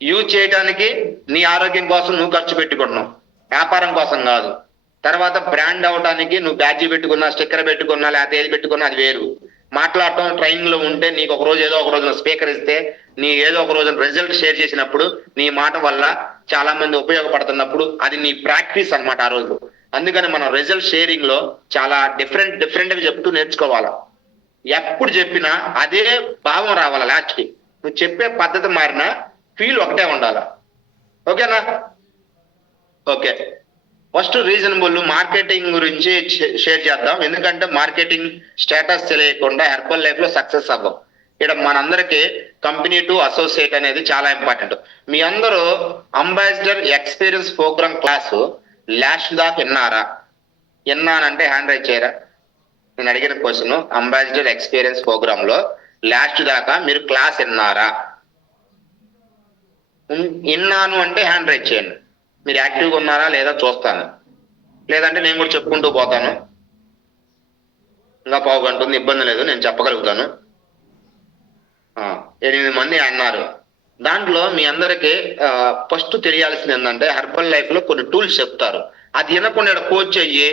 యూజ్ చేయడానికి నీ ఆరోగ్యం కోసం నువ్వు ఖర్చు పెట్టుకుంటున్నావు, వ్యాపారం కోసం కాదు. తర్వాత బ్రాండ్ అవడానికి నువ్వు బ్యాడ్జీ పెట్టుకున్నా, స్టిక్కర్ పెట్టుకున్నా, లేకపోతే ఏది పెట్టుకున్నా అది వేరు. మాట్లాడటం ట్రైనింగ్ లో ఉంటే నీకు ఒక రోజు ఏదో ఒక రోజున స్పీకర్ ఇస్తే, నీ ఏదో ఒక రోజున రిజల్ట్ షేర్ చేసినప్పుడు, నీ మాట వల్ల చాలా మంది ఉపయోగపడుతున్నప్పుడు అది నీ ప్రాక్టీస్ అన్నమాట ఆ రోజు. అందుకని మనం రిజల్ట్ షేరింగ్ లో చాలా డిఫరెంట్ గా చెప్తూ నేర్చుకోవాలా. ఎప్పుడు చెప్పినా అదే భావం రావాలా. లాస్ట్ కి నువ్వు చెప్పే పద్ధతి మారినా ఫీల్ ఒకటే ఉండాలా. ఓకేనా? ఓకే, ఫస్ట్ రీజనబుల్ మార్కెటింగ్ గురించి షేర్ చేద్దాం. ఎందుకంటే మార్కెటింగ్ స్టేటస్ తెలియకుండా హెర్బల్ లైఫ్ లో సక్సెస్ అవ్వం. ఇక్కడ మనందరికి కంపెనీ టు అసోసియేట్ అనేది చాలా ఇంపార్టెంట్. మీ అందరూ ambassador experience programme class last దాకా విన్నానంటే హ్యాండ్ రైజ్ చేయరా? నేను అడిగిన క్వశ్చన్, అంబాసిడర్ ఎక్స్పీరియన్స్ ప్రోగ్రామ్ లో లాస్ట్ దాకా మీరు క్లాస్ విన్నారా? విన్నాను అంటే హ్యాండ్ రైజ్ చేయండి. మీరు యాక్టివ్గా ఉన్నారా లేదా చూస్తాను, లేదంటే నేను కూడా చెప్పుకుంటూ పోతాను. ఇంకా పావు గంట ఉంది, ఇబ్బంది లేదు, నేను చెప్పగలుగుతాను. 8 మంది అన్నారు. దాంట్లో మీ అందరికి ఫస్ట్ తెలియాల్సింది ఏంటంటే హెర్బల్ లైఫ్ లో కొన్ని టూల్స్ చెప్తారు. అది వినకుండా ఇక్కడ కోచ్ అయ్యి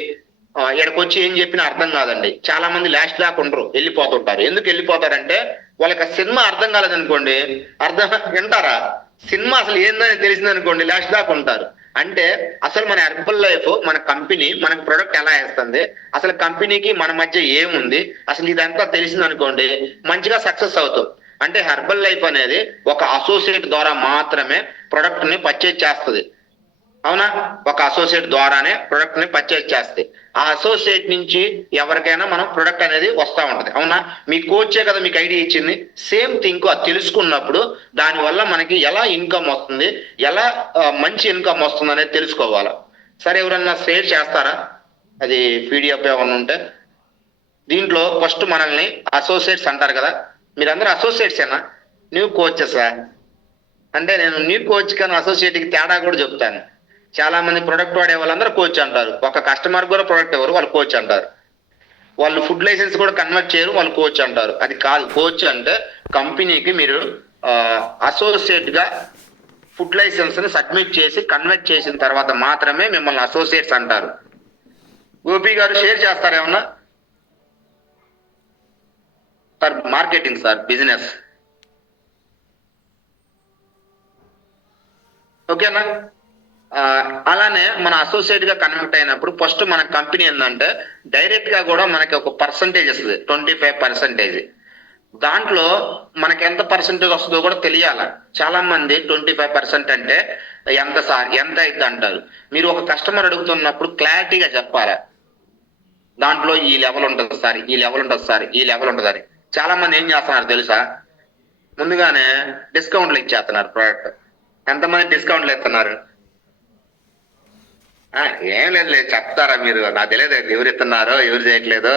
ఇక్కడికి వచ్చి ఏం చెప్పినా అర్థం కాదండి. చాలా మంది లాస్ట్ దాకా ఉండరు, వెళ్ళిపోతుంటారు. ఎందుకు వెళ్ళిపోతారంటే వాళ్ళకి సినిమా అర్థం కాలేదనుకోండి, వింటారా? సినిమా అసలు ఏందని తెలిసింది అనుకోండి, లాస్ట్ దాకా ఉంటారు. అంటే అసలు మన హెర్బల్ లైఫ్, మన కంపెనీ మనకు ప్రొడక్ట్ ఎలా వేస్తుంది, అసలు కంపెనీకి మన మధ్య ఏముంది, అసలు ఇదంతా తెలిసింది అనుకోండి, మంచిగా సక్సెస్ అవుతాం. అంటే హెర్బల్ లైఫ్ అనేది ఒక అసోసియేట్ ద్వారా మాత్రమే ప్రొడక్ట్ ని పర్చేజ్ చేస్తుంది. అవునా? ఒక అసోసియేట్ ద్వారానే ప్రొడక్ట్ ని పర్చేజ్ చేస్తే ఆ అసోసియేట్ నుంచి ఎవరికైనా మనం ప్రొడక్ట్ అనేది వస్తూ ఉంటది. అవునా? మీ కోచే కదా మీకు ఐడియా ఇచ్చింది. సేమ్ థింగ్ అది తెలుసుకున్నప్పుడు దానివల్ల మనకి ఎలా ఇన్కమ్ వస్తుంది, ఎలా మంచి ఇన్కమ్ వస్తుంది అనేది తెలుసుకోవాలి. సరే, ఎవరన్నా షేర్ చేస్తారా అది పీడిఎఫ్ ఏమన్నా ఉంటే? దీంట్లో ఫస్ట్ మనల్ని అసోసియేట్స్ అంటారు కదా, మీరందరూ అసోసియేట్సేనా? న్యూ కోచెసా? అంటే నేను న్యూ కోచ్ కానీ అసోసియేట్కి తేడా కూడా చెప్తాను. చాలా మంది ప్రొడక్ట్ వాడే వాళ్ళందరూ కోచ్ అంటారు. ఒక కస్టమర్ కూడా ప్రొడక్ట్ ఎవరు వాళ్ళు కోచ్ అంటారు. వాళ్ళు ఫుడ్ లైసెన్స్ కూడా కన్వర్ట్ చేయరు, వాళ్ళు కోచ్ అంటారు. అది కాదు. కోచ్ అంటే కంపెనీకి మీరు అసోసియేట్ గా ఫుడ్ లైసెన్స్ ని సబ్మిట్ చేసి కన్వర్ట్ చేసిన తర్వాత మాత్రమే మిమ్మల్ని అసోసియేట్స్ అంటారు. గోపి గారు షేర్ చేస్తారు ఏమన్నా? Sir marketing, sir business. ఓకేనా? అలానే మన అసోసియేట్ గా కన్వర్ట్ అయినప్పుడు ఫస్ట్ మన కంపెనీ ఏంటంటే డైరెక్ట్ గా కూడా మనకి ఒక పర్సంటేజ్ వస్తుంది, 25%. దాంట్లో మనకి ఎంత పర్సంటేజ్ వస్తుందో కూడా తెలియాల. చాలా మంది 25% అంటే ఎంత సార్, ఎంత అయింది అంటారు. మీరు ఒక కస్టమర్ అడుగుతున్నప్పుడు క్లారిటీగా చెప్పాలా, దాంట్లో ఈ లెవెల్ ఉంటుంది సార్, ఈ లెవెల్ ఉంటుంది సార్, ఈ లెవెల్ ఉంటుంది అని. చాలా మంది ఏం చేస్తున్నారు తెలుసా? ముందుగానే డిస్కౌంట్లు ఇచ్చేస్తున్నారు ప్రోడక్ట్. ఎంతమంది డిస్కౌంట్లు ఇస్తున్నారు? ఏం లేదు చెప్తారా మీరు? నాకు తెలియదు ఎవరు ఇస్తున్నారో ఎవరు చేయట్లేదో.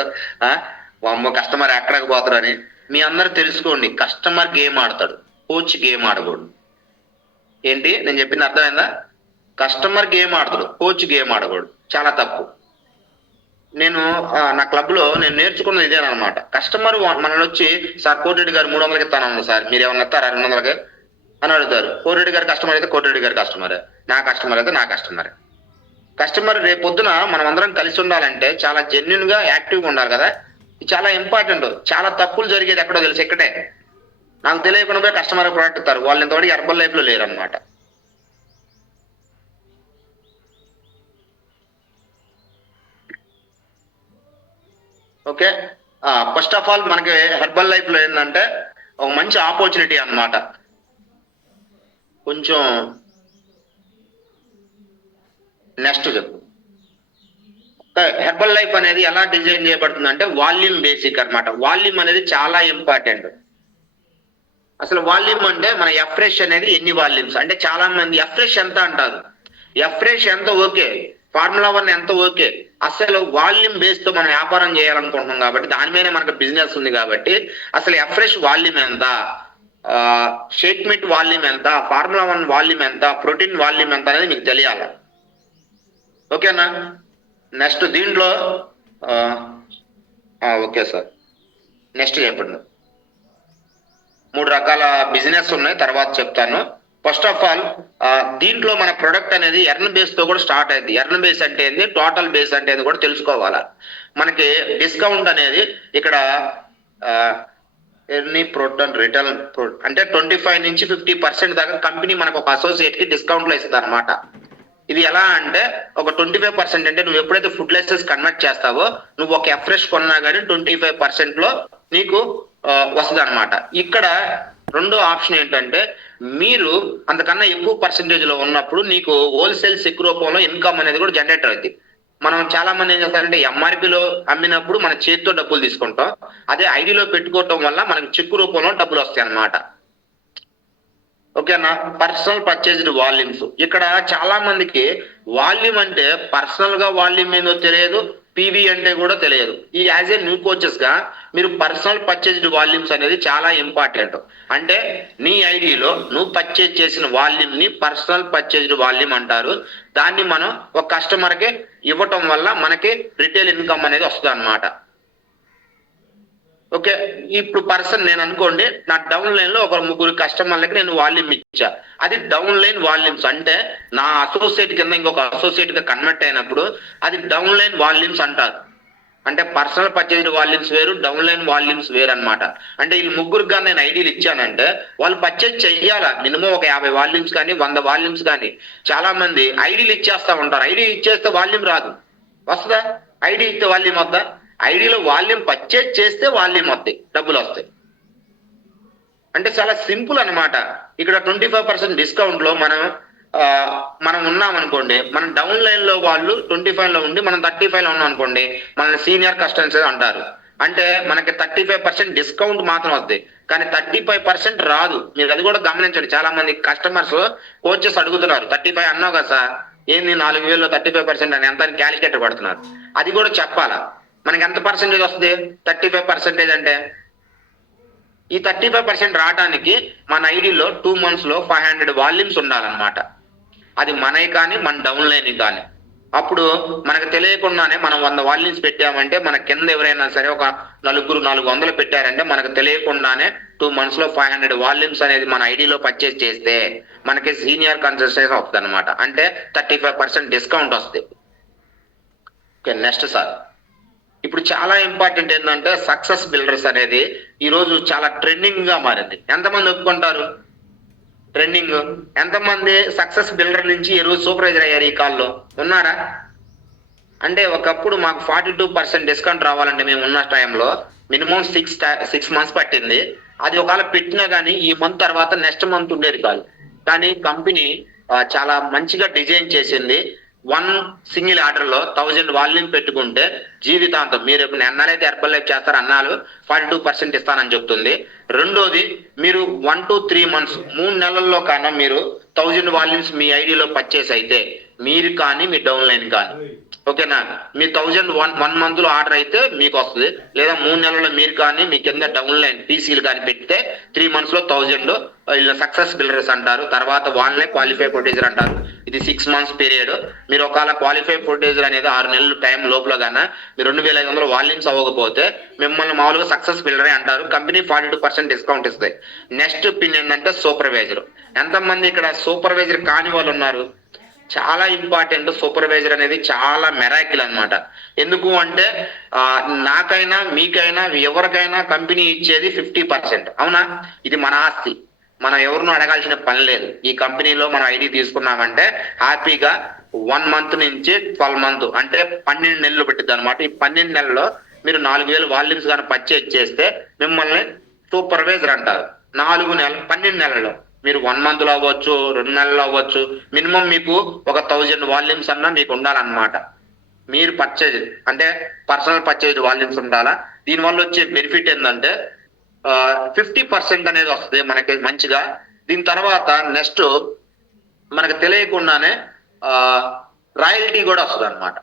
అమ్మో కస్టమర్ ఎక్కడికి పోతారు అని. మీ అందరూ తెలుసుకోండి, కస్టమర్ గేమ్ ఆడతాడు, కోచ్ గేమ్ ఆడకూడదు. ఏంటి నేను చెప్పింది అర్థమైందా? కస్టమర్ గేమ్ ఆడతాడు, కోచ్ గేమ్ ఆడకూడదు. చాలా తప్పు. నేను నా క్లబ్ లో నేను నేర్చుకున్నది ఇదేనమాట. కస్టమర్ మనల్ని వచ్చి, సార్ కోటిరెడ్డి గారు 300కి ఇస్తాను సార్, మీరు ఏమన్నా ఇస్తారా 200కి అని అడుగుతారు. కోటిరెడ్డి గారి కస్టమర్ అయితే కోటిరెడ్డి గారి కస్టమరే, నా కస్టమర్ అయితే నా కస్టమరే. కస్టమర్ రేపొద్దున మనం అందరం కలిసి ఉండాలంటే చాలా జెన్యున్ గా యాక్టివ్గా ఉండాలి కదా. ఇది చాలా ఇంపార్టెంట్. చాలా తప్పులు జరిగేది ఎక్కడో తెలుసు, ఇక్కడే. నాకు తెలియకుండా పోయి కస్టమర్ ప్రోడక్ట్ ఇస్తారు, వాళ్ళు ఇంతవరకు హెర్బల్ లైఫ్ లో లేరు అనమాట. ఓకే, ఫస్ట్ ఆఫ్ ఆల్ మనకి హెర్బల్ లైఫ్ లో ఏంటంటే ఒక మంచి ఆపర్చునిటీ అన్నమాట. కొంచెం నెక్స్ట్ చెప్పు. హెర్బల్ లైఫ్ అనేది ఎలా డిజైన్ చేయబడుతుంది అంటే వాల్యూమ్ బేసిక్ అన్నమాట. వాల్యూమ్ అనేది చాలా ఇంపార్టెంట్. అసలు వాల్యూమ్ అంటే మన ఎఫ్రెష్ అనేది ఎన్ని వాల్యూమ్స్ అంటే, చాలా మంది ఎఫ్రెష్ ఎంత అంటారు. ఎఫ్రెష్ ఎంత ఓకే, ఫార్ములా 1 ఎంత ఓకే. అసలు వాల్యూమ్ బేస్ తో మనం వ్యాపారం చేయాలనుకుంటున్నాం కాబట్టి, దాని మీద మనకు బిజినెస్ ఉంది కాబట్టి, అసలు ఎఫ్రెష్ వాల్యూమ్ ఎంత, షేక్ మిట్ వాల్యూమ్ ఎంత, ఫార్ములా 1 వాల్యూమ్ ఎంత, ప్రోటీన్ వాల్యూమ్ ఎంత అనేది మీకు తెలియాలి. ఓకేనా? నెక్స్ట్ దీంట్లో ఓకే సార్, నెక్స్ట్ చెప్పండి. 3 రకాల బిజినెస్ ఉన్నాయి, తర్వాత చెప్తాను. ఫస్ట్ ఆఫ్ ఆల్ దీంట్లో మన ప్రొడక్ట్ అనేది ఎర్న్ బేస్ తో కూడా స్టార్ట్ అయింది. ఎర్న్ బేస్ అంటే ఏంది, టోటల్ బేస్ అంటే ఏంది కూడా తెలుసుకోవాలా. మనకి డిస్కౌంట్ అనేది ఇక్కడ ఎర్నీ ప్రోటన్ రిటర్న్ అంటే 25 నుంచి 50% దాకా కంపెనీ మనకు ఒక అసోసియేట్ కి డిస్కౌంట్ లో ఇస్తుంది అనమాట. ఇది ఎలా అంటే ఒక 25% అంటే నువ్వు ఎప్పుడైతే ఫుడ్ లైసెన్స్ కన్వర్ట్ చేస్తావో, నువ్వు ఒక ఎఫ్రెష్ కొన్నా కానీ 25% లో నీకు వస్తుంది అనమాట. ఇక్కడ రెండో ఆప్షన్ ఏంటంటే, మీరు అంతకన్నా ఎక్కువ పర్సెంటేజ్ లో ఉన్నప్పుడు నీకు హోల్సేల్ చెక్ రూపంలో ఇన్కమ్ అనేది కూడా జనరేట్ అవుతుంది. మనం చాలా మంది ఏం చేస్తారంటే ఎంఆర్పిలో అమ్మినప్పుడు మన చేతితో డబ్బులు తీసుకుంటాం, అదే ఐడిలో పెట్టుకోవటం వల్ల మనకు చెక్ రూపంలో డబ్బులు వస్తాయి అన్నమాట. ఓకేనా? Personal purchased volumes. ఇక్కడ చాలా మందికి వాల్యూమ్ అంటే పర్సనల్ గా వాల్యూమ్ ఏందో తెలియదు, పీవీ అంటే కూడా తెలియదు. ఈ యాజ్ ఏ న్యూ కోచెస్ గా మీరు పర్సనల్ పర్చేజ్డ్ వాల్యూమ్స్ అనేది చాలా ఇంపార్టెంట్. అంటే నీ ఐడిలో నువ్వు పర్చేజ్ చేసిన వాల్యూమ్ ని పర్సనల్ పర్చేజ్డ్ వాల్యూమ్ అంటారు. దాన్ని మనం ఒక కస్టమర్ కి ఇవ్వటం వల్ల మనకి రిటైల్ ఇన్కమ్ అనేది వస్తుంది అన్నమాట. ఓకే, ఇప్పుడు పర్సన్ నేను అనుకోండి, నా డౌన్ లైన్ లో ఒక 3 కస్టమర్లకి నేను వాల్యూమ్ ఇచ్చా. అది డౌన్ లైన్ వాల్యూమ్స్ అంటే నా అసోసియేట్ కింద ఇంకొక అసోసియేట్ గా కన్వర్ట్ అయినప్పుడు అది డౌన్ లైన్ వాల్యూమ్స్ అంటారు. అంటే పర్సనల్ పర్చేజ్డ్ వాల్యూమ్స్ వేరు, డౌన్ లైన్ వాల్యూమ్స్ వేరు అనమాట. అంటే వీళ్ళు 3గా నేను ఐడీలు ఇచ్చానంటే వాళ్ళు పర్చేజ్ చెయ్యాలా, మినిమం ఒక 50 వాల్యూమ్స్ కానీ 100 వాల్యూమ్స్ కానీ. చాలా మంది ఐడీలు ఇచ్చేస్తా ఉంటారు. ఐడి ఇచ్చేస్తే వాల్యూమ్ రాదు, వస్తుందా? ఐడి ఇస్తే వాల్యూమ్ వద్దా? ఐడిలో వాల్యూమ్ పర్చేజ్ చేస్తే వాల్యూమ్ వస్తాయి, డబ్బులు వస్తాయి. అంటే చాలా సింపుల్ అనమాట. ఇక్కడ 25% డిస్కౌంట్ లో మనం ఉన్నాం అనుకోండి, మనం డౌన్ లైన్ లో వాళ్ళు 25 లో ఉండి మనం 35 లో ఉన్నాం అనుకోండి, మన సీనియర్ కస్టమర్స్ అంటారు. అంటే మనకి 35% డిస్కౌంట్ మాత్రం వస్తాయి, కానీ 35% రాదు. మీరు అది కూడా గమనించండి. చాలా మంది కస్టమర్స్ కోచెస్ అడుగుతున్నారు, 35 అన్నావు కదా సార్, ఏంది 4000లో 35% అని ఎంత క్యాలిక్యులేటర్ పడుతున్నారు. అది కూడా చెప్పాలా, మనకి ఎంత పర్సెంటేజ్ వస్తుంది 35% అంటే. ఈ 35% రావడానికి మన ఐడిలో 2 months లో 500 వాల్యూమ్స్ ఉండాలన్నమాట. అది మనవి కానీ మన డౌన్ లైన్ కానీ. అప్పుడు మనకు తెలియకుండానే మనం 100 వాల్యూమ్స్ పెట్టామంటే, మన కింద ఎవరైనా సరే ఒక 400 పెట్టారంటే మనకు తెలియకుండానే 2 months లో 500 వాల్యూమ్స్ అనేది మన ఐడిలో పర్చేజ్ చేస్తే మనకి సీనియర్ కన్సల్టేషన్ వస్తుంది అనమాట. అంటే 35% డిస్కౌంట్ వస్తుంది. ఓకే, నెక్స్ట్ సార్, ఇప్పుడు చాలా ఇంపార్టెంట్ ఏంటంటే సక్సెస్ బిల్డర్స్ అనేది ఈ రోజు చాలా ట్రెండింగ్ గా మారింది. ఎంతమంది ఒప్పుకుంటారు? ట్రెండింగ్. ఎంతమంది సక్సెస్ బిల్డర్ నుంచి ఈ రోజు సూపర్వైజర్ అయ్యారు ఈ కాల్లో? ఉన్నారా? అంటే ఒకప్పుడు మాకు 42% డిస్కౌంట్ రావాలంటే మేము ఉన్న టైంలో మినిమం 6 months పట్టింది. అది ఒకవేళ పెట్టినా కానీ ఈ మంత్ తర్వాత నెక్స్ట్ మంత్ ఉండేది కాదు. కానీ కంపెనీ చాలా మంచిగా డిజైన్ చేసింది. వన్ సింగిల్ ఆర్డర్ లో 1000 వాల్యూమ్ పెట్టుకుంటే జీవితాంతం మీరు ఎన్నాలైతే హెర్బల్ లైఫ్ చేస్తారో అన్నాలు 42% ఇస్తానని చెప్తుంది. రెండోది మీరు 1 to 3 months 3 నెలల్లో కన్నా మీరు 1000 వాల్యూమ్స్ మీ ఐడిలో పర్చేస్ అయితే మీరు కానీ మీ డౌన్ లైన్ కానీ ఓకేనా, మీ 1000 1 month లో ఆర్డర్ అయితే మీకు వస్తుంది, లేదా 3 నెలల్లో మీరు కానీ మీ కింద డౌన్ లైన్ పీసీలు కానీ పెడితే 3 months లో 1000 ఇలా సక్సెస్ బిల్డర్స్ అంటారు. తర్వాత వాళ్ళనే క్వాలిఫై ప్రొడ్యూసర్ అంటారు. ఇది 6 months పీరియడ్. మీరు ఒకవేళ క్వాలిఫై ప్రొడ్యూసర్ అనేది 6 నెలల టైం లోపల కన్నా మీరు 2500 వాల్యూమ్స్ అవ్వకపోతే మిమ్మల్ని మామూలుగా సక్సెస్ బిల్డరే అంటారు. కంపెనీ 42% డిస్కౌంట్ ఇస్తాయి. నెక్స్ట్ పిన్ ఏంటంటే సూపర్వైజర్. ఎంతమంది ఇక్కడ సూపర్వైజర్ కాని వాళ్ళు ఉన్నారు? చాలా ఇంపార్టెంట్. సూపర్వైజర్ అనేది చాలా మెరాకిల్ అన్నమాట. ఎందుకు అంటే నాకైనా మీకైనా ఎవరికైనా కంపెనీ ఇచ్చేది 50%. అవునా? ఇది మన ఆస్తి, మనం ఎవరినో అడగాల్సిన పని లేదు. ఈ కంపెనీలో మనం ఐడి తీసుకున్నామంటే హ్యాపీగా 1 month నుంచి 12 months అంటే 12 నెలలు పెట్టిద్ది అనమాట. ఈ 12 నెలల్లో మీరు 4000 వాల్యూమ్స్ కానీ పర్చేజ్ చేస్తే మిమ్మల్ని సూపర్వైజర్ అంటారు. 12 నెలల్లో మీరు 1 month లో అవ్వచ్చు, 2 నెలల్లో అవ్వచ్చు, మినిమం మీకు ఒక 1000 వాల్యూమ్స్ అన్నా మీకు ఉండాలన్నమాట. మీరు పర్చేజ్ అంటే పర్సనల్ పర్చేజ్ వాల్యూమ్స్ ఉండాలా. దీనివల్ల వచ్చే బెనిఫిట్ ఏంటంటే 50% అనేది వస్తుంది మనకి మంచిగా. దీని తర్వాత నెక్స్ట్ మనకు తెలియకుండానే రాయల్టీ కూడా వస్తుంది అనమాట.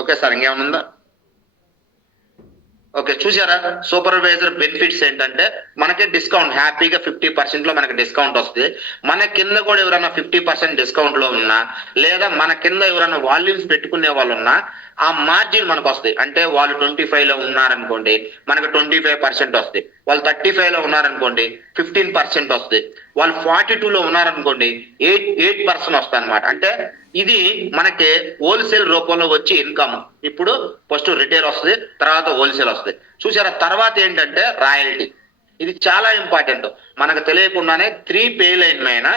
ఓకే సార్, ఇంకేమైనా ఉందా? ఓకే, చూసారా సూపర్వైజర్ బెనిఫిట్స్ ఏంటంటే మనకి డిస్కౌంట్ హ్యాపీగా 50% లో మనకి డిస్కౌంట్ వస్తుంది. మన కింద కూడా ఎవరైనా 50% డిస్కౌంట్ లో ఉన్నా, లేదా మన కింద ఎవరైనా వాల్యూమ్స్ పెట్టుకునే వాళ్ళు ఉన్నా ఆ మార్జిన్ మనకు వస్తాయి. అంటే వాళ్ళు 25 లో ఉన్నారనుకోండి మనకు 25% వస్తుంది. వాళ్ళు 35 లో ఉన్నారనుకోండి 15% వస్తుంది. వాళ్ళు 42 లో ఉన్నారనుకోండి 8% వస్తుంది అనమాట. అంటే ఇది మనకి హోల్సేల్ రూపంలో వచ్చి ఇన్కమ్. ఇప్పుడు ఫస్ట్ రిటైల్ వస్తుంది, తర్వాత హోల్సేల్ వస్తుంది. చూసారా? తర్వాత ఏంటంటే రాయల్టీ. ఇది చాలా ఇంపార్టెంట్. మనకు తెలియకుండానే 3 పే లైన్ పైన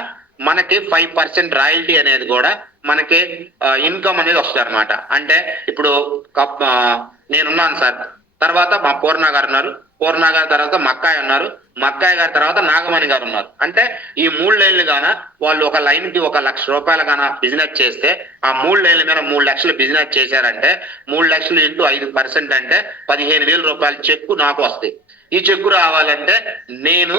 మనకి 5% రాయల్టీ అనేది కూడా మనకి ఇన్కమ్ అనేది వస్తుంది అనమాట. అంటే ఇప్పుడు నేనున్నాను సార్, తర్వాత మా పూర్ణ గారు ఉన్నారు, పూర్ణ గారి తర్వాత మక్కాయ్ ఉన్నారు, మక్కాయ్ గారి తర్వాత నాగమణి గారు ఉన్నారు. అంటే ఈ 3 లైన్లు గాన వాళ్ళు ఒక లైన్ కి 1 లక్ష రూపాయలు గాన బిజినెస్ చేస్తే ఆ 3 లైన్ల మీద 3 లక్షలు బిజినెస్ చేశారంటే 3 లక్షలు ఇంటూ 5% అంటే 15,000 రూపాయల చెక్కు నాకు వస్తాయి. ఈ చెక్కు రావాలంటే నేను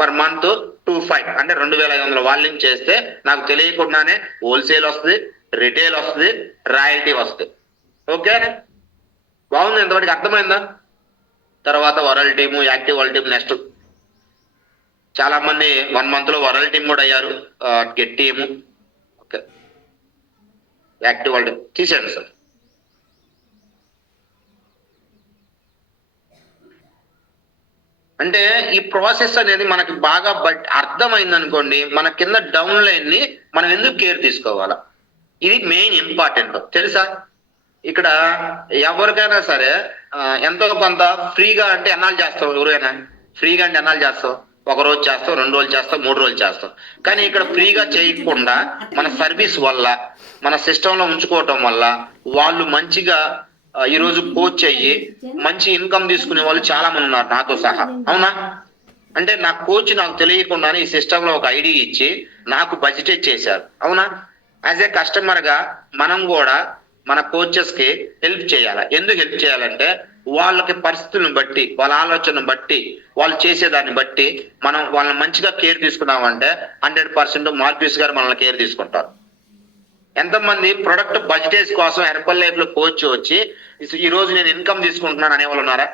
పర్ మంత్ 25 అంటే 2500 వాల్యూమ్ చేస్తే నాకు తెలియకుండానే హోల్సేల్ వస్తుంది, రిటైల్ వస్తుంది, రాయల్టీ వస్తుంది. ఓకే, బాగుంది. ఎంతవరకు అర్థమైందా? తర్వాత world team, active world team. Next చాలా మంది 1 month లో వరల్డ్ టీమ్ కూడా అయ్యారు. Get team, okay, active world team తీసేయండి సార్. అంటే ఈ ప్రాసెస్ అనేది మనకి బాగా అర్థమైంది అనుకోండి, మన కింద డౌన్ లైన్ ని మనం ఎందుకు కేర్ తీసుకోవాలా, ఇది మెయిన్ ఇంపార్టెంట్. తెలుసా? ఇక్కడ ఎవరికైనా సరే ఎంతో కొంత ఫ్రీగా అంటే ఎన్నాళ్ళు చేస్తావు? ఎవరైనా ఫ్రీగా అంటే ఎన్నాళ్ళు చేస్తావు? 1 రోజు చేస్తావు, 2 రోజులు చేస్తావు, 3 రోజులు చేస్తావు. కానీ ఇక్కడ ఫ్రీగా చేయకుండా మన సర్వీస్ వల్ల, మన సిస్టంలో ఉంచుకోవటం వల్ల వాళ్ళు మంచిగా ఈ రోజు కోచ్ అయ్యి మంచి ఇన్కమ్ తీసుకునే వాళ్ళు చాలా మంది ఉన్నారు నాతో సహా. అవునా? అంటే నా కోచ్ నాకు తెలియకుండానే ఈ సిస్టమ్ లో ఒక ఐడి ఇచ్చి నాకు బడ్జెట్ చేశారు. అవునా? యాజ్ ఏ కస్టమర్ గా మనం కూడా మన కోచెస్ కి హెల్ప్ చేయాలి. ఎందుకు హెల్ప్ చేయాలంటే వాళ్ళకి పరిస్థితులను బట్టి, వాళ్ళ ఆలోచనను బట్టి, వాళ్ళు చేసేదాన్ని బట్టి మనం వాళ్ళని మంచిగా కేర్ తీసుకున్నామంటే 100% మార్క్యూస్ గారు మనల్ని కేర్ తీసుకుంటారు. ఎంతమంది ప్రొడక్ట్ బడ్జెటేజ్ కోసం హెర్బల్ లైఫ్ లో కోచ్ వచ్చి ఈ రోజు నేను ఇన్కమ్ తీసుకుంటున్నాను అనేవాళ్ళు ఉన్నారా?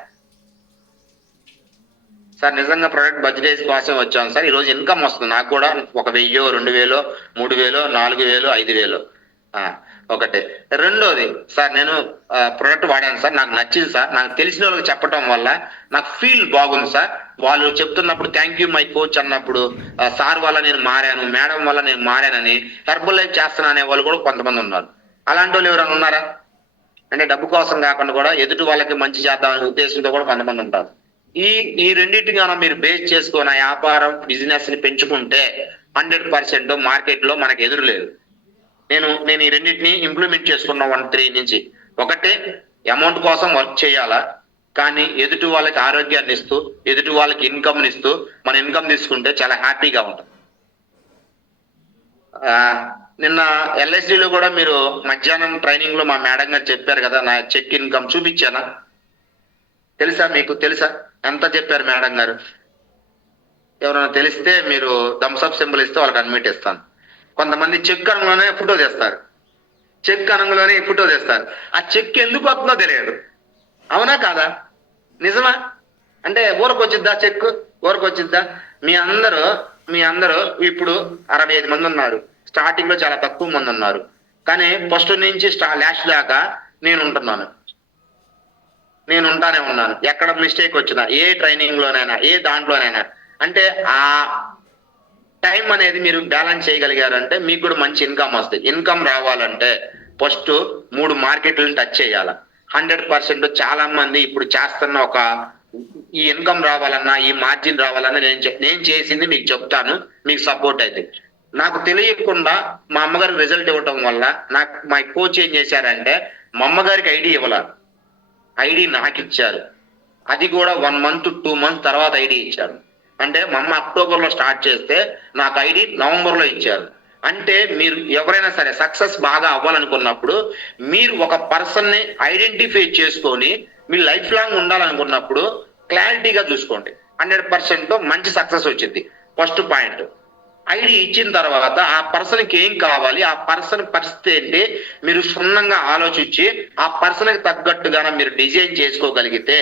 సార్ నిజంగా ప్రొడక్ట్ బడ్జెటేజ్ కోసం వచ్చాను సార్, ఈ రోజు ఇన్కమ్ వస్తుంది నాకు కూడా, 1000, 2000, 3000, 4000, 5000. ఒకటి. రెండోది, సార్ నేను ప్రొడక్ట్ వాడాను సార్, నాకు నచ్చింది సార్, నాకు తెలిసిన వాళ్ళకి చెప్పడం వల్ల నాకు ఫీల్ బాగుంది సార్, వాళ్ళు చెప్తున్నప్పుడు థ్యాంక్ యూ మై కోచ్ అన్నప్పుడు సార్ వల్ల నేను మారాను, మేడం వల్ల నేను మారానని హెర్బల్ లైఫ్ చేస్తున్నా అనే వాళ్ళు కూడా కొంతమంది ఉన్నారు. అలాంటి వాళ్ళు ఎవరైనా ఉన్నారా? అంటే డబ్బు కోసం కాకుండా కూడా ఎదుటి వాళ్ళకి మంచి చేద్దామనే ఉద్దేశంతో కూడా కొంతమంది ఉంటారు. ఈ రెండింటిని మీరు బేస్ చేసుకున్న వ్యాపారం, బిజినెస్ ని పెంచుకుంటే 100% మార్కెట్ లో మనకు ఎదురు లేదు. నేను ఈ రెండింటిని ఇంప్లిమెంట్ చేసుకున్నా 1-3 నుంచి. ఒకటి, అమౌంట్ కోసం వర్క్ చేయాలా, కానీ ఎదుటి వాళ్ళకి ఆరోగ్యాన్ని ఇస్తూ, ఎదుటి వాళ్ళకి ఇన్కమ్ ఇస్తూ మన ఇన్కమ్ తీసుకుంటే చాలా హ్యాపీగా ఉంటుంది. నిన్న ఎల్ఎస్డిలో కూడా మీరు మధ్యాహ్నం ట్రైనింగ్ లో మా మేడం గారు చెప్పారు కదా, నా చెక్ ఇన్కమ్ చూపించానా? తెలుసా మీకు? తెలుసా ఎంత చెప్పారు మేడం గారు? ఎవరైనా తెలిస్తే మీరు థమ్స్అప్ సింబల్ ఇస్తే వాళ్ళకి అడ్మిట్ ఇస్తాను. కొంతమంది చెక్ అనగానే ఫోటో తెస్తారు, చెక్ అనగానే ఫోటో తెస్తారు. ఆ చెక్ ఎందుకు వస్తుందో తెలియదు. అవునా కాదా? నిజమా? అంటే ఊరకొచ్చిద్దా చెక్? ఊరకొచ్చిద్దా? మీ అందరూ ఇప్పుడు 65 మంది ఉన్నారు. స్టార్టింగ్ లో చాలా తక్కువ మంది ఉన్నారు, కానీ ఫస్ట్ నుంచి లాస్ట్ దాకా నేను ఉంటున్నాను. నేను ఉంటానే ఉన్నాను. ఎక్కడ మిస్టేక్ వచ్చినా, ఏ ట్రైనింగ్ లోనైనా, ఏ దాంట్లోనైనా, అంటే ఆ టైం అనేది మీరు బ్యాలెన్స్ చేయగలిగారంటే మీకు కూడా మంచి ఇన్కమ్ వస్తుంది. ఇన్కమ్ రావాలంటే ఫస్ట్ 3 మార్కెట్లను టచ్ చేయాలి. 100% చాలా మంది ఇప్పుడు చేస్తున్న ఈ ఇన్కమ్ రావాలన్నా, ఈ మార్జిన్ రావాలన్నా నేను చేసింది మీకు చెప్తాను, మీకు సపోర్ట్ అయితే. నాకు తెలియకుండా మా అమ్మగారికి రిజల్ట్ ఇవ్వటం వల్ల మా కోచ్ ఏం చేశారంటే, మా అమ్మగారికి ఐడి ఇవ్వాల, ఐడి నాకు ఇచ్చారు. అది కూడా 1 మంత్ 2 మంత్ తర్వాత ఐడి ఇచ్చారు. అంటే మా అమ్మ అక్టోబర్ లో స్టార్ట్ చేస్తే నాకు ఐడి నవంబర్ లో ఇచ్చారు. అంటే మీరు ఎవరైనా సరే సక్సెస్ బాగా అవ్వాలనుకున్నప్పుడు, మీరు ఒక పర్సన్ ని ఐడెంటిఫై చేసుకొని మీ లైఫ్ లాంగ్ ఉండాలనుకున్నప్పుడు క్లారిటీగా చూసుకోండి. 100% మంచి సక్సెస్ వచ్చింది. First point. ఐడి ఇచ్చిన తర్వాత ఆ పర్సన్కి ఏం కావాలి, ఆ పర్సన్ పరిస్థితి ఏంటి, మీరు క్షుణ్ణంగా ఆలోచించి ఆ పర్సన్కి తగ్గట్టుగా మీరు డిజైన్ చేసుకోగలిగితే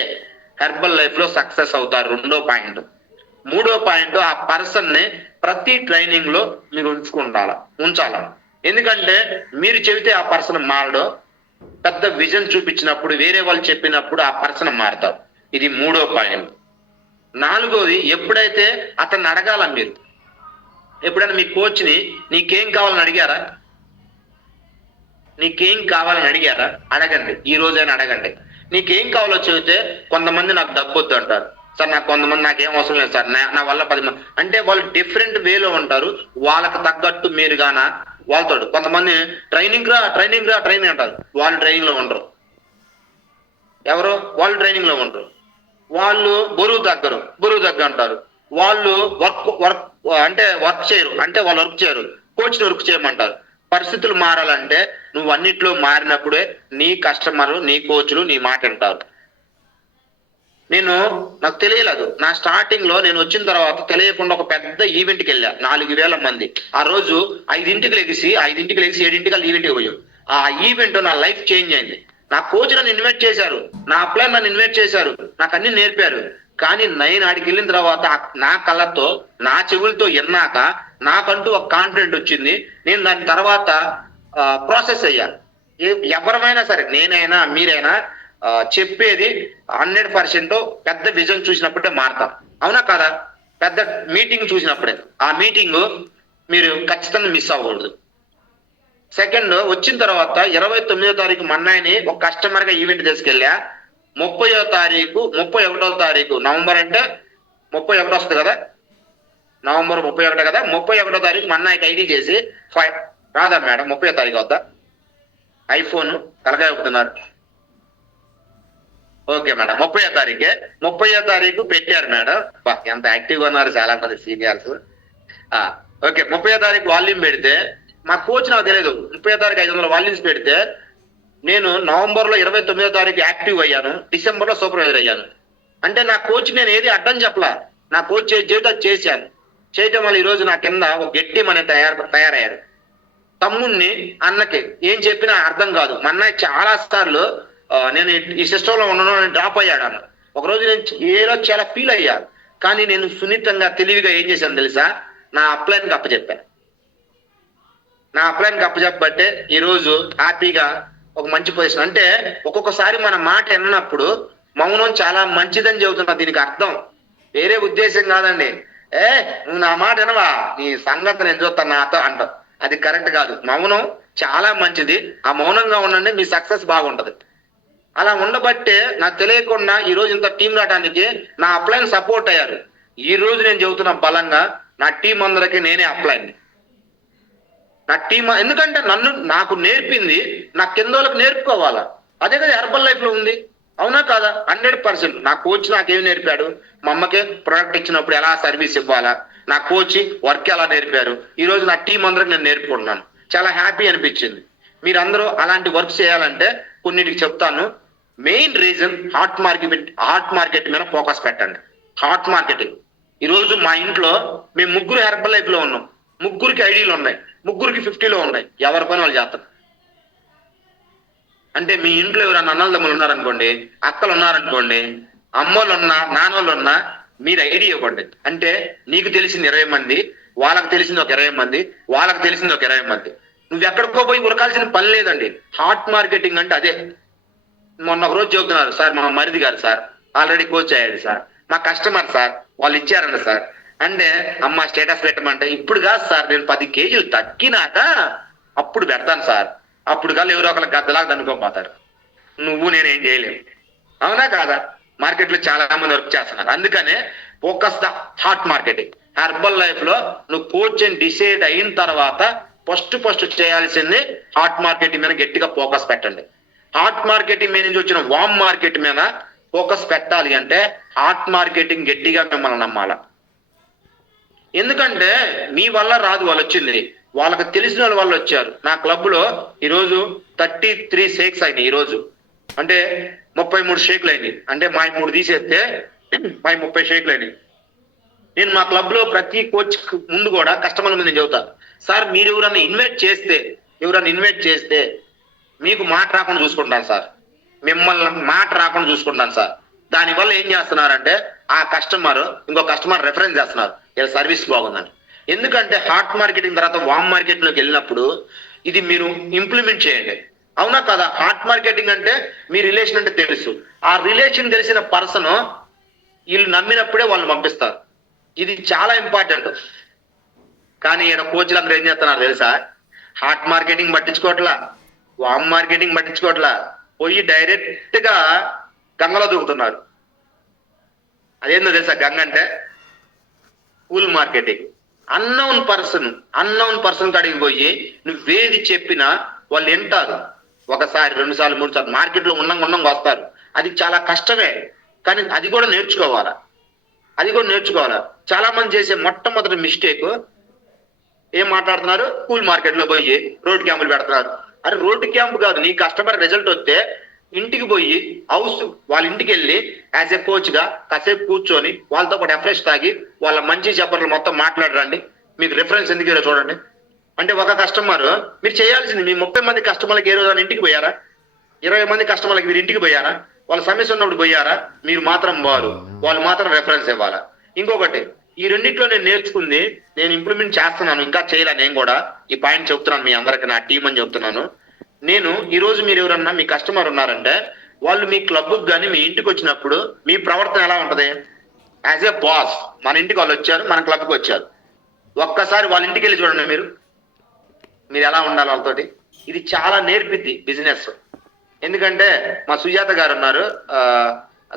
హెర్బల్ లైఫ్ లో సక్సెస్ అవుతారు. రెండో పాయింట్. మూడో పాయింట్, ఆ పర్సన్ ని ప్రతి ట్రైనింగ్ లో మీరు ఉంచాల. ఎందుకంటే మీరు చెబితే ఆ పర్సన్ మారడు. పెద్ద విజన్ చూపించినప్పుడు, వేరే వాళ్ళు చెప్పినప్పుడు ఆ పర్సన్ మారుతారు. ఇది మూడో పాయింట్. నాలుగోది, ఎప్పుడైతే అతన్ని అడగాల మీరు. ఎప్పుడైనా మీ కోచ్ ని నీకేం కావాలని అడిగారా? నీకేం కావాలని అడిగారా? అడగండి. ఈ రోజైనా అడగండి. నీకేం కావాలో చెబితే, కొంతమంది నాకు డబ్బు వద్దు అంటారు సార్, కొంతమంది నాకేం అవసరం లేదు సార్, నా వల్ల 10 మంది, అంటే వాళ్ళు డిఫరెంట్ వేలో ఉంటారు. వాళ్ళకి తగ్గట్టు మీరు గాన వాళ్ళతో, కొంతమంది ట్రైనింగ్ అంటారు, వాళ్ళు ట్రైనింగ్ లో ఉండరు. ఎవరు? వాళ్ళు ట్రైనింగ్ లో ఉండరు. వాళ్ళు బరువు తగ్గ అంటారు. వాళ్ళు వర్క్ చేయరు, అంటే వాళ్ళు వర్క్ చేయరు, కోచ్ని వర్క్ చేయమంటారు. పరిస్థితులు మారాలంటే నువ్వు అన్నిట్లో మారినప్పుడే నీ కస్టమర్, నీ కోచ్లు నీ మాట వింటారు. నాకు తెలియలేదు. నా స్టార్టింగ్ లో నేను వచ్చిన తర్వాత తెలియకుండా ఒక పెద్ద ఈవెంట్కి వెళ్ళా, 4000 మంది. ఆ రోజు 5ంటికి లెగిసి 7ంటికి ఈవెంట్కి పోయాం. ఆ ఈవెంట్ నా లైఫ్ చేంజ్ అయింది. నా కోచ్ నన్ను ఇన్వైట్ చేశారు, నా అప్లైన్ నన్ను ఇన్వైట్ చేశారు, నాకు అన్ని నేర్పారు. కానీ నేను ఆడికి వెళ్ళిన తర్వాత నా కళ్ళతో, నా చెవులతో విన్నాక నాకంటూ ఒక కాన్ఫిడెంట్ వచ్చింది. నేను దాని తర్వాత ప్రాసెస్ అయ్యా. ఎవరైనా సరే, నేనైనా మీరైనా చెప్పేది 100% పెద్ద విజన్ చూసినప్పుడే మారతాం. అవునా కదా? పెద్ద మీటింగ్ చూసినప్పుడే. ఆ మీటింగ్ మీరు ఖచ్చితంగా మిస్ అవ్వకూడదు. సెకండ్, వచ్చిన తర్వాత 29వ తారీఖు మన్నాయిని ఒక కస్టమర్ గా ఈవెంట్ తీసుకెళ్ళా. 31వ తారీఖు నవంబర్, అంటే 31 వస్తుంది కదా, నవంబర్ 31 కదా, 31వ తారీఖు మన్నాయికి ఐడి చేసి రాదా మేడం? 30వ తారీఖు వద్దా? ఐఫోన్ తలకాయ ఒప్పుతున్నారు. ఓకే మేడం, 30వ తారీఖు పెట్టారు మేడం. ఎంత యాక్టివ్గా ఉన్నారు చాలా మంది సీనియర్స్. ఓకే, 30వ తారీఖు వాల్యూమ్ పెడితే మా కోచ్ నాకు తెలియదు. 30వ తారీఖు 500 వాల్యూమ్స్ పెడితే నేను నవంబర్ లో 29వ తారీఖు యాక్టివ్ అయ్యాను, డిసెంబర్ లో సూపర్వైజర్ అయ్యాను. అంటే నా కోచ్ నేను ఏది అడ్డం చెప్పలా, నా కోచ్ చేశాను. చేయటం వల్ల ఈరోజు నా కింద ఒక గట్టి మన తయారయ్యారు. తమ్ముణ్ణి, అన్నకి ఏం చెప్పినా అర్థం కాదు. మా అన్నయ్య చాలా సార్లు నేను ఈ సిస్టమ్ లో ఉన్నాను అని డ్రాప్ అయ్యాడు అన్న. ఒకరోజు నేను చాలా ఫీల్ అయ్యాను. కానీ నేను సున్నితంగా, తెలివిగా ఏం చేశాను తెలుసా? నా అప్లైన్కి అప్పచెప్పాను. నా అప్లైన్కి అప్పచెప్పబట్టే ఈరోజు హ్యాపీగా ఒక మంచి పొజిషన్. అంటే ఒక్కొక్కసారి మన మాట విన్నప్పుడు మౌనం చాలా మంచిదని చెబుతున్నా. దీనికి అర్థం వేరే ఉద్దేశం కాదండి. నువ్వు నా మాట వినవా, నీ సంగతి నేను చూస్తాను నాతో అంటావు. అది కరెక్ట్ కాదు. మౌనం చాలా మంచిది. ఆ మౌనంగా ఉండండి, మీ సక్సెస్ బాగుంటది. అలా ఉండబట్టే నాకు తెలియకుండా ఈ రోజు ఇంత టీం రావడానికి నా అప్లైన్ సపోర్ట్ అయ్యారు. ఈ రోజు నేను చెబుతున్న బలంగా నా టీం అందరికి నేనే అప్లైన్. నా టీం, ఎందుకంటే నాకు నేర్పింది నా కింద వాళ్ళకి నేర్పుకోవాలా. అదే కదా హెర్బల్ లైఫ్ లో ఉంది. అవునా కాదా? 100%. నా కోచ్ నాకేం నేర్పాడు, మా అమ్మకే ప్రొడక్ట్ ఇచ్చినప్పుడు ఎలా సర్వీస్ ఇవ్వాలా, నా కోచ్ వర్క్ ఎలా నేర్పారు. ఈ రోజు నా టీం అందరికి నేను నేర్పుకుంటున్నాను. చాలా హ్యాపీ అనిపించింది. మీరందరూ అలాంటి వర్క్ చేయాలంటే కొన్నిటికి చెప్తాను. మెయిన్ రీజన్ హాట్ మార్కెట్ మీద ఫోకస్ పెట్టండి. Hot marketing. ఈరోజు మా ఇంట్లో మేము ముగ్గురు హెర్బల్ లైఫ్ లో ఉన్నాం, ముగ్గురికి ఐడీలు ఉన్నాయి, ముగ్గురికి 50లో ఉన్నాయి, ఎవరి పని వాళ్ళు చేస్తారు. అంటే మీ ఇంట్లో ఎవరైనా అన్నదమ్ములు ఉన్నారనుకోండి, అక్కలు ఉన్నారనుకోండి, అమ్మోళ్ళు ఉన్నా, నాన్నోళ్ళు ఉన్నా, మీరు ఐడి ఇవ్వండి. అంటే నీకు తెలిసింది 20 మంది, వాళ్ళకి తెలిసింది ఒక 20 మంది, వాళ్ళకి తెలిసింది ఒక 20 మంది. నువ్వు ఎక్కడికో పోయి ఉరకాల్సిన పని లేదండి. హాట్ మార్కెటింగ్ అంటే అదే. మొన్న ఒక రోజు చెబుతున్నారు, సార్ మా మరిది గారు సార్ ఆల్రెడీ కోచ్ అయ్యాడు సార్, మా కస్టమర్ సార్ వాళ్ళు ఇచ్చారండి సార్ అంటే, అమ్మ స్టేటస్ పెట్టమంటే ఇప్పుడు కాదు సార్, నేను 10 కేజీలు తగ్గినాక అప్పుడు పెడతాను సార్. అప్పుడు కాదు ఎవరో ఒకరు గద్దలాగా దనుకోపోతారు. నువ్వు నేనేం చేయలేము. అవునా కాదా? మార్కెట్ లో చాలా మంది వర్క్ చేస్తున్నారు. అందుకనే focus the hot marketing. Herbal life లో నువ్వు కోచ్ అని డిసైడ్ అయిన తర్వాత ఫస్ట్ చేయాల్సింది హాట్ మార్కెటింగ్ మీద గట్టిగా ఫోకస్ పెట్టండి. హాట్ మార్కెటింగ్ మీద నుంచి వచ్చిన వామ్ మార్కెట్ మీద ఫోకస్ పెట్టాలి అంటే హాట్ మార్కెటింగ్ గట్టిగా మిమ్మల్ని నమ్మాల. ఎందుకంటే మీ వల్ల రాదు, వాళ్ళు వచ్చింది, వాళ్ళకి తెలిసిన వాళ్ళు వచ్చారు. నా క్లబ్ లో ఈరోజు 33 షేక్స్ అయినాయి. ఈరోజు అంటే 33 షేక్లు అయినాయి. అంటే మా 3 తీసేస్తే మా 30 షేక్లు అయినాయి. నేను మా క్లబ్ లో ప్రతి కోచ్ ముందు కూడా కస్టమర్ల మీద చెబుతా, సార్ మీరు ఎవరన్నా ఇన్వైట్ చేస్తే మీకు మాట రాకుండా చూసుకుంటాను సార్, మిమ్మల్ని మాట రాకుండా చూసుకుంటాను సార్. దానివల్ల ఏం చేస్తున్నారంటే ఆ కస్టమర్ ఇంకో కస్టమర్ రెఫరెన్స్ చేస్తున్నారు, ఇలా సర్వీస్ బాగుందని. ఎందుకంటే హాట్ మార్కెటింగ్ తర్వాత వామ్ మార్కెట్ లోకి వెళ్ళినప్పుడు ఇది మీరు ఇంప్లిమెంట్ చేయండి. అవునా కదా? హాట్ మార్కెటింగ్ అంటే మీ రిలేషన్ అంటే తెలుసు, ఆ రిలేషన్ తెలిసిన పర్సన్ వీళ్ళు నమ్మినప్పుడే వాళ్ళు పంపిస్తారు. ఇది చాలా ఇంపార్టెంట్. కానీ ఈయన కోచ్లు అందరూ ఏం చేస్తున్నారు తెలుసా? హాట్ మార్కెటింగ్ పట్టించుకోవట్లా, వామ్ మార్కెటింగ్ పట్టించుకోవట్లా, పోయి డైరెక్ట్ గా గంగలో దూకుతున్నారు. అదేందో తెలుసా? గంగ అంటే కూల్ మార్కెటింగ్. అన్నోన్ పర్సన్ కాడికి పోయి నువ్వేది చెప్పినా వాళ్ళు వింటారు. ఒకసారి 2 సార్లు 3 సార్లు మార్కెట్ లో ఉండంగా వస్తారు. అది చాలా కష్టమే, కానీ అది కూడా నేర్చుకోవాలా. చాలా మంది చేసే మొట్టమొదటి మిస్టేక్ ఏం మాట్లాడుతున్నారు? కూల్ మార్కెట్ లో పోయి రోడ్ క్యాంపులు పెడుతున్నారు. అరే రోడ్ క్యాంప్ కాదు, నీ కస్టమర్ రిజల్ట్ వస్తే ఇంటికి పోయి వాళ్ళ ఇంటికి వెళ్ళి యాజ్ ఎ కోచ్ గా కాసేపు కూర్చొని వాళ్ళతో పాటు ఎఫ్రెష్ తాగి వాళ్ళ మంచి చెప్పర్లు మొత్తం మాట్లాడరండి. మీకు రిఫరెన్స్ ఎందుకు చూడండి. అంటే ఒక కస్టమర్ మీరు చేయాల్సింది, మీ 30 మంది కస్టమర్లకు ఏ రోజు ఇంటికి పోయారా? 20 మంది కస్టమర్లకు మీరు ఇంటికి పోయారా? వాళ్ళ సమస్య ఉన్నప్పుడు పోయారా? మీరు మాత్రం వాళ్ళు మాత్రం రెఫరెన్స్ ఇవ్వాలా. ఇంకొకటి, ఈ రెండిట్లో నేను నేర్చుకుంది, నేను ఇంప్లిమెంట్ చేస్తున్నాను, ఇంకా చేయాల. నేను కూడా ఈ పాయింట్ చెప్తున్నాను మీ అందరికి, నా టీం అని చెప్తున్నాను. నేను ఈ రోజు మీరు ఎవరన్నా మీ కస్టమర్ ఉన్నారంటే వాళ్ళు మీ క్లబ్కి కానీ మీ ఇంటికి వచ్చినప్పుడు మీ ప్రవర్తన ఎలా ఉంటది? యాజ్ ఏ బాస్ మన ఇంటికి వాళ్ళు వచ్చారు, మన క్లబ్కి వచ్చారు, ఒక్కసారి వాళ్ళ ఇంటికి వెళ్ళి చూడండి మీరు ఎలా ఉండాలి వాళ్ళతోటి. ఇది చాలా నేర్పిద్ది బిజినెస్. ఎందుకంటే మా సుజాత గారు ఉన్నారు,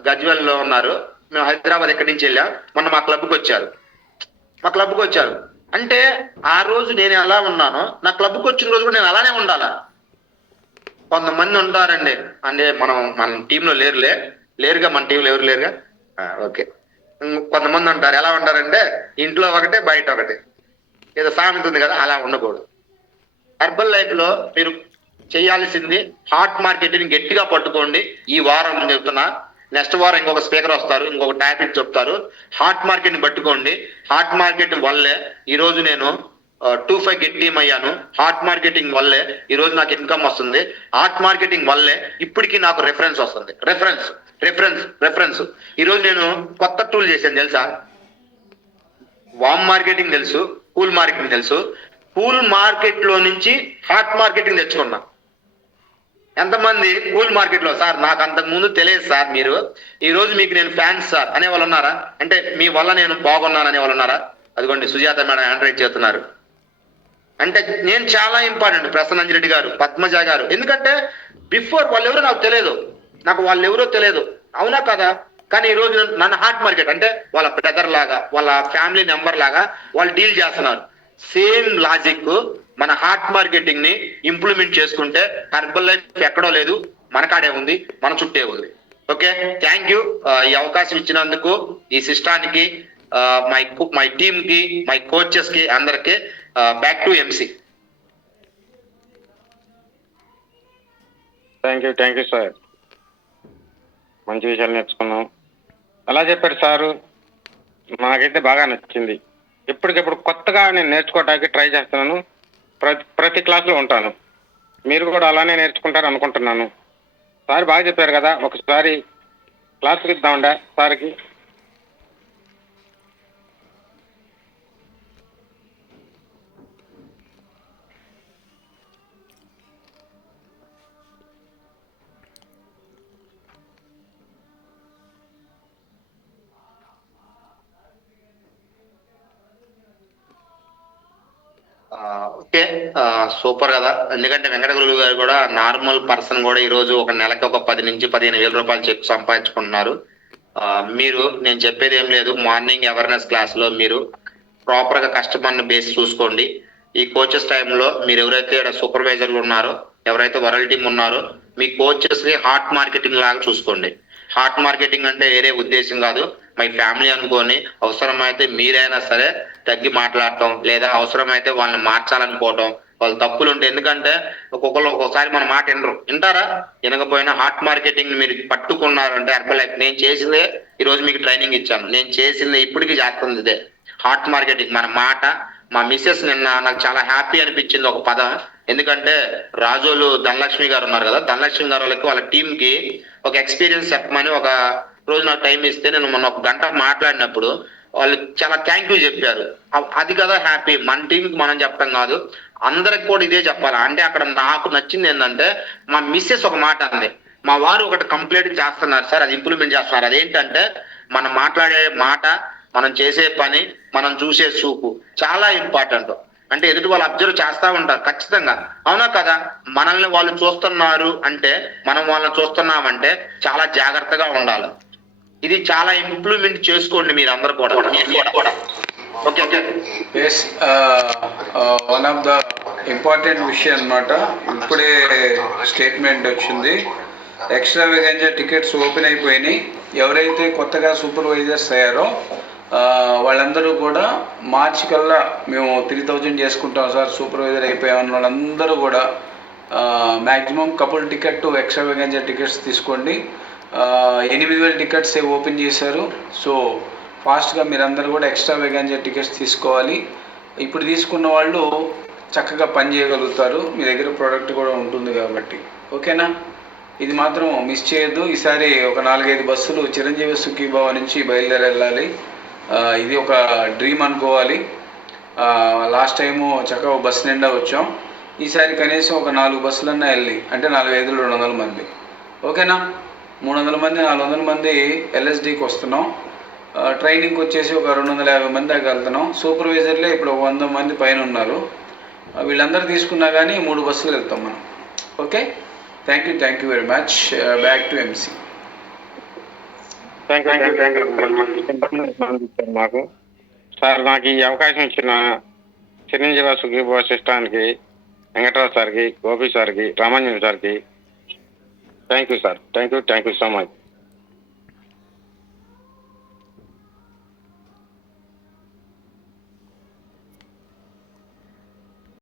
గజ్వెల్ లో ఉన్నారు, మేము హైదరాబాద్ ఎక్కడి నుంచి వెళ్ళాం, మొన్న మా క్లబ్కి వచ్చారు. అంటే ఆ రోజు నేను ఎలా ఉన్నానో నా క్లబ్కి వచ్చిన రోజు కూడా నేను అలానే ఉండాలా. కొంతమంది ఉంటారండి, అంటే మన టీంలో లేరుగా, మన టీంలో ఎవరు లేరుగా, ఓకే. కొంతమంది ఉంటారు, ఎలా ఉంటారంటే ఇంట్లో ఒకటే బయట ఒకటే, ఏదో సామెత ఉంది కదా, అలా ఉండకూడదు. హెర్బల్ లైఫ్ లో మీరు చేయాల్సింది హాట్ మార్కెటింగ్ గట్టిగా పట్టుకోండి. ఈ వారం చెప్తున్నా, నెక్స్ట్ వారం ఇంకొక స్పీకర్ వస్తారు, ఇంకొక టాపిక్ చెప్తారు. హాట్ మార్కెట్ పట్టుకోండి. హాట్ మార్కెట్ వల్లే ఈరోజు నేను 25 గెట్ టీమ్ అయ్యాను. హాట్ మార్కెటింగ్ వల్లే ఈరోజు నాకు ఇన్కమ్ వస్తుంది. హాట్ మార్కెటింగ్ వల్లే ఇప్పటికీ నాకు రెఫరెన్స్ వస్తుంది. రెఫరెన్స్ ఈరోజు నేను కొత్త టూల్ చేశాను తెలుసా? వామ్ మార్కెటింగ్ తెలుసు, కూల్ మార్కెటింగ్ తెలుసు. కూల్ మార్కెట్ లో నుంచి హాట్ మార్కెటింగ్ తెచ్చుకున్నా. ఎంతమంది కూల్ మార్కెట్ లో, సార్ నాకు అంతకు ముందు తెలియదు సార్, మీరు ఈ రోజు మీకు నేను ఫ్యాన్స్ సార్ అనే వాళ్ళు ఉన్నారా? అంటే మీ వల్ల నేను బాగున్నాను అనే వాళ్ళు ఉన్నారా? అదిగోండి సుజాత మేడం హ్యాండ్ చేస్తున్నారు. అంటే నేను చాలా ఇంపార్టెంట్. ప్రసన్నంజిరెడ్డి గారు, పద్మజ గారు, ఎందుకంటే బిఫోర్ వాళ్ళెవరో నాకు తెలియదు, వాళ్ళెవరో తెలియదు. అవునా కదా? కానీ ఈ రోజు నన్ను హాట్ మార్కెట్ అంటే వాళ్ళ బ్రదర్ లాగా, వాళ్ళ ఫ్యామిలీ మెంబర్ లాగా వాళ్ళు డీల్ చేస్తున్నారు. సేమ్ లాజిక్ మన హాట్ మార్కెటింగ్ ని ఇంప్లిమెంట్ చేసుకుంటే హెర్బల్ లైఫ్ ఎక్కడో లేదు, మన కాడే ఉంది, మన చుట్టే ఉంది. ఓకే, థ్యాంక్ యూ ఈ అవకాశం ఇచ్చినందుకు, ఈ సిస్టానికి, మై టీమ్ కి, మై కోచెస్ కి అందరికి. Back to MC. Thank you sir. మంచి విషయాలు నేర్చుకున్నాం. ఎలా చెప్పారు సారు, నాకైతే బాగా నచ్చింది. ఎప్పటికెప్పుడు కొత్తగా నేను నేర్చుకోవడానికి ట్రై చేస్తున్నాను. ప్రతి క్లాస్లో ఉంటాను. మీరు కూడా అలానే నేర్చుకుంటారు అనుకుంటున్నాను. సార్ బాగా చెప్పారు కదా, ఒకసారి క్లాస్కి ఇద్దామండా సార్కి. ఓకే. సూపర్ కదా. ఎందుకంటే వెంకట గురువు గారు కూడా నార్మల్ పర్సన్ కూడా ఈ రోజు ఒక నెలకి ఒక 10 నుంచి 15,000 రూపాయలు చెక్ సంపాదించుకుంటున్నారు. మీరు, నేను చెప్పేది ఏం లేదు, మార్నింగ్ అవేర్నెస్ క్లాస్ లో మీరు ప్రాపర్ గా కస్టమర్ ని బేస్ చూసుకోండి. ఈ కోచెస్ టైంలో మీరు ఎవరైతే సూపర్వైజర్లు ఉన్నారో, ఎవరైతే వరల్డ్ టీమ్ ఉన్నారో, మీ కోచెస్ ని హాట్ మార్కెటింగ్ లాగా చూసుకోండి. హాట్ మార్కెటింగ్ అంటే వేరే ఉద్దేశం కాదు, మై ఫ్యామిలీ అనుకోని అవసరమైతే మీరైనా సరే తగ్గి మాట్లాడటం, లేదా అవసరమైతే వాళ్ళని మార్చాలనుకోవటం, వాళ్ళ తప్పులు ఉంటాయి. ఎందుకంటే ఒక్కొక్కసారి మన మాట వింటారా, వినకపోయినా హాట్ మార్కెటింగ్ మీరు పట్టుకున్నారంటే లైక్ నేను చేసిందే ఈ రోజు మీకు ట్రైనింగ్ ఇచ్చాను, నేను చేసిందే ఇప్పటికీ చేస్తుంది ఇదే హాట్ మార్కెటింగ్. మన మాట, మా మిస్సెస్ నిన్న నాకు చాలా హ్యాపీ అనిపించింది ఒక పదం. ఎందుకంటే రాజోలు ధనలక్ష్మి గారు ఉన్నారు కదా, ధనలక్ష్మి గారు వాళ్ళ టీమ్ కి ఒక ఎక్స్పీరియన్స్ చెప్పమని ఒక రోజు నాకు టైం ఇస్తే నేను మొన్న ఒక గంట మాట్లాడినప్పుడు వాళ్ళు చాలా థ్యాంక్ యూ చెప్పారు. అది కదా హ్యాపీ. మన టీంకి మనం చెప్పడం కాదు, అందరికి కూడా ఇదే చెప్పాలి. అంటే అక్కడ నాకు నచ్చింది ఏంటంటే మా మిస్సెస్ ఒక మాట అంది, మా వారు ఒకటి కంప్లీట్ చేస్తున్నారు సార్, అది ఇంప్లిమెంట్ చేస్తున్నారు. అదేంటంటే మనం మాట్లాడే మాట, మనం చేసే పని, మనం చూసే చూపు చాలా ఇంపార్టెంట్. అంటే ఎదుటి వాళ్ళు అబ్జర్వ్ చేస్తా ఉంటారు ఖచ్చితంగా, అవునా కదా. మనల్ని వాళ్ళు చూస్తున్నారు అంటే, మనం వాళ్ళని చూస్తున్నామంటే చాలా జాగ్రత్తగా ఉండాలి. ఇది చాలా ఇంప్లిమెంట్ చేసుకోండి మీరు అందరు కూడా. Okay okay. Yes, one of the important విషయం అన్నమాట. ఇప్పుడే స్టేట్మెంట్ వచ్చింది, ఎక్స్ట్రా వేగంజా టికెట్స్ ఓపెన్ అయిపోయినాయి. ఎవరైతే కొత్తగా సూపర్వైజర్స్ అయ్యారో వాళ్ళందరూ కూడా మార్చి కల్లా మేము 3,000 చేసుకుంటాం సార్, సూపర్వైజర్ అయిపోయామన్న వాళ్ళందరూ కూడా మ్యాక్సిమం కపుల్ టికెట్ ఎక్స్ట్రా వేగంజా టికెట్స్ తీసుకోండి. 8,000 టికెట్స్ ఓపెన్ చేశారు. సో ఫాస్ట్గా మీరందరూ కూడా ఎక్స్ట్రా వేగంజా టికెట్స్ తీసుకోవాలి. ఇప్పుడు తీసుకున్న వాళ్ళు చక్కగా పని చేయగలుగుతారు, మీ దగ్గర ప్రోడక్ట్ కూడా ఉంటుంది కాబట్టి. ఓకేనా, ఇది మాత్రం మిస్ చేయొద్దు. ఈసారి ఒక 4-5 బస్సులు చిరంజీవి సుఖీభావ నుంచి బయలుదేరి వెళ్ళాలి. ఇది ఒక డ్రీమ్ అనుకోవాలి. లాస్ట్ టైము చక్కగా బస్సు నిండా వచ్చాం, ఈసారి కనీసం ఒక 4 బస్సులన్నా వెళ్ళి, అంటే 4-5 200 మంది. ఓకేనా, 300 మంది 400 మంది ఎల్ఎస్డికి వస్తున్నాం. ట్రైనింగ్కి వచ్చేసి ఒక 250 మంది దాకా వెళ్తున్నాం. సూపర్వైజర్లే ఇప్పుడు 100 మంది పైన ఉన్నారు. వీళ్ళందరూ తీసుకున్నా కానీ 3 బస్సులు వెళ్తాం మనం. Okay, thank you very much. Back to MC. Thank you మాకు సార్. నాకు ఈ అవకాశం ఇచ్చిన చిరంజీవి సుఖీభావ సిస్టానికి, వెంకటరావు సార్కి, గోపి సార్కి, రామాంజన్ సార్కి thank you sir. Thank you so much.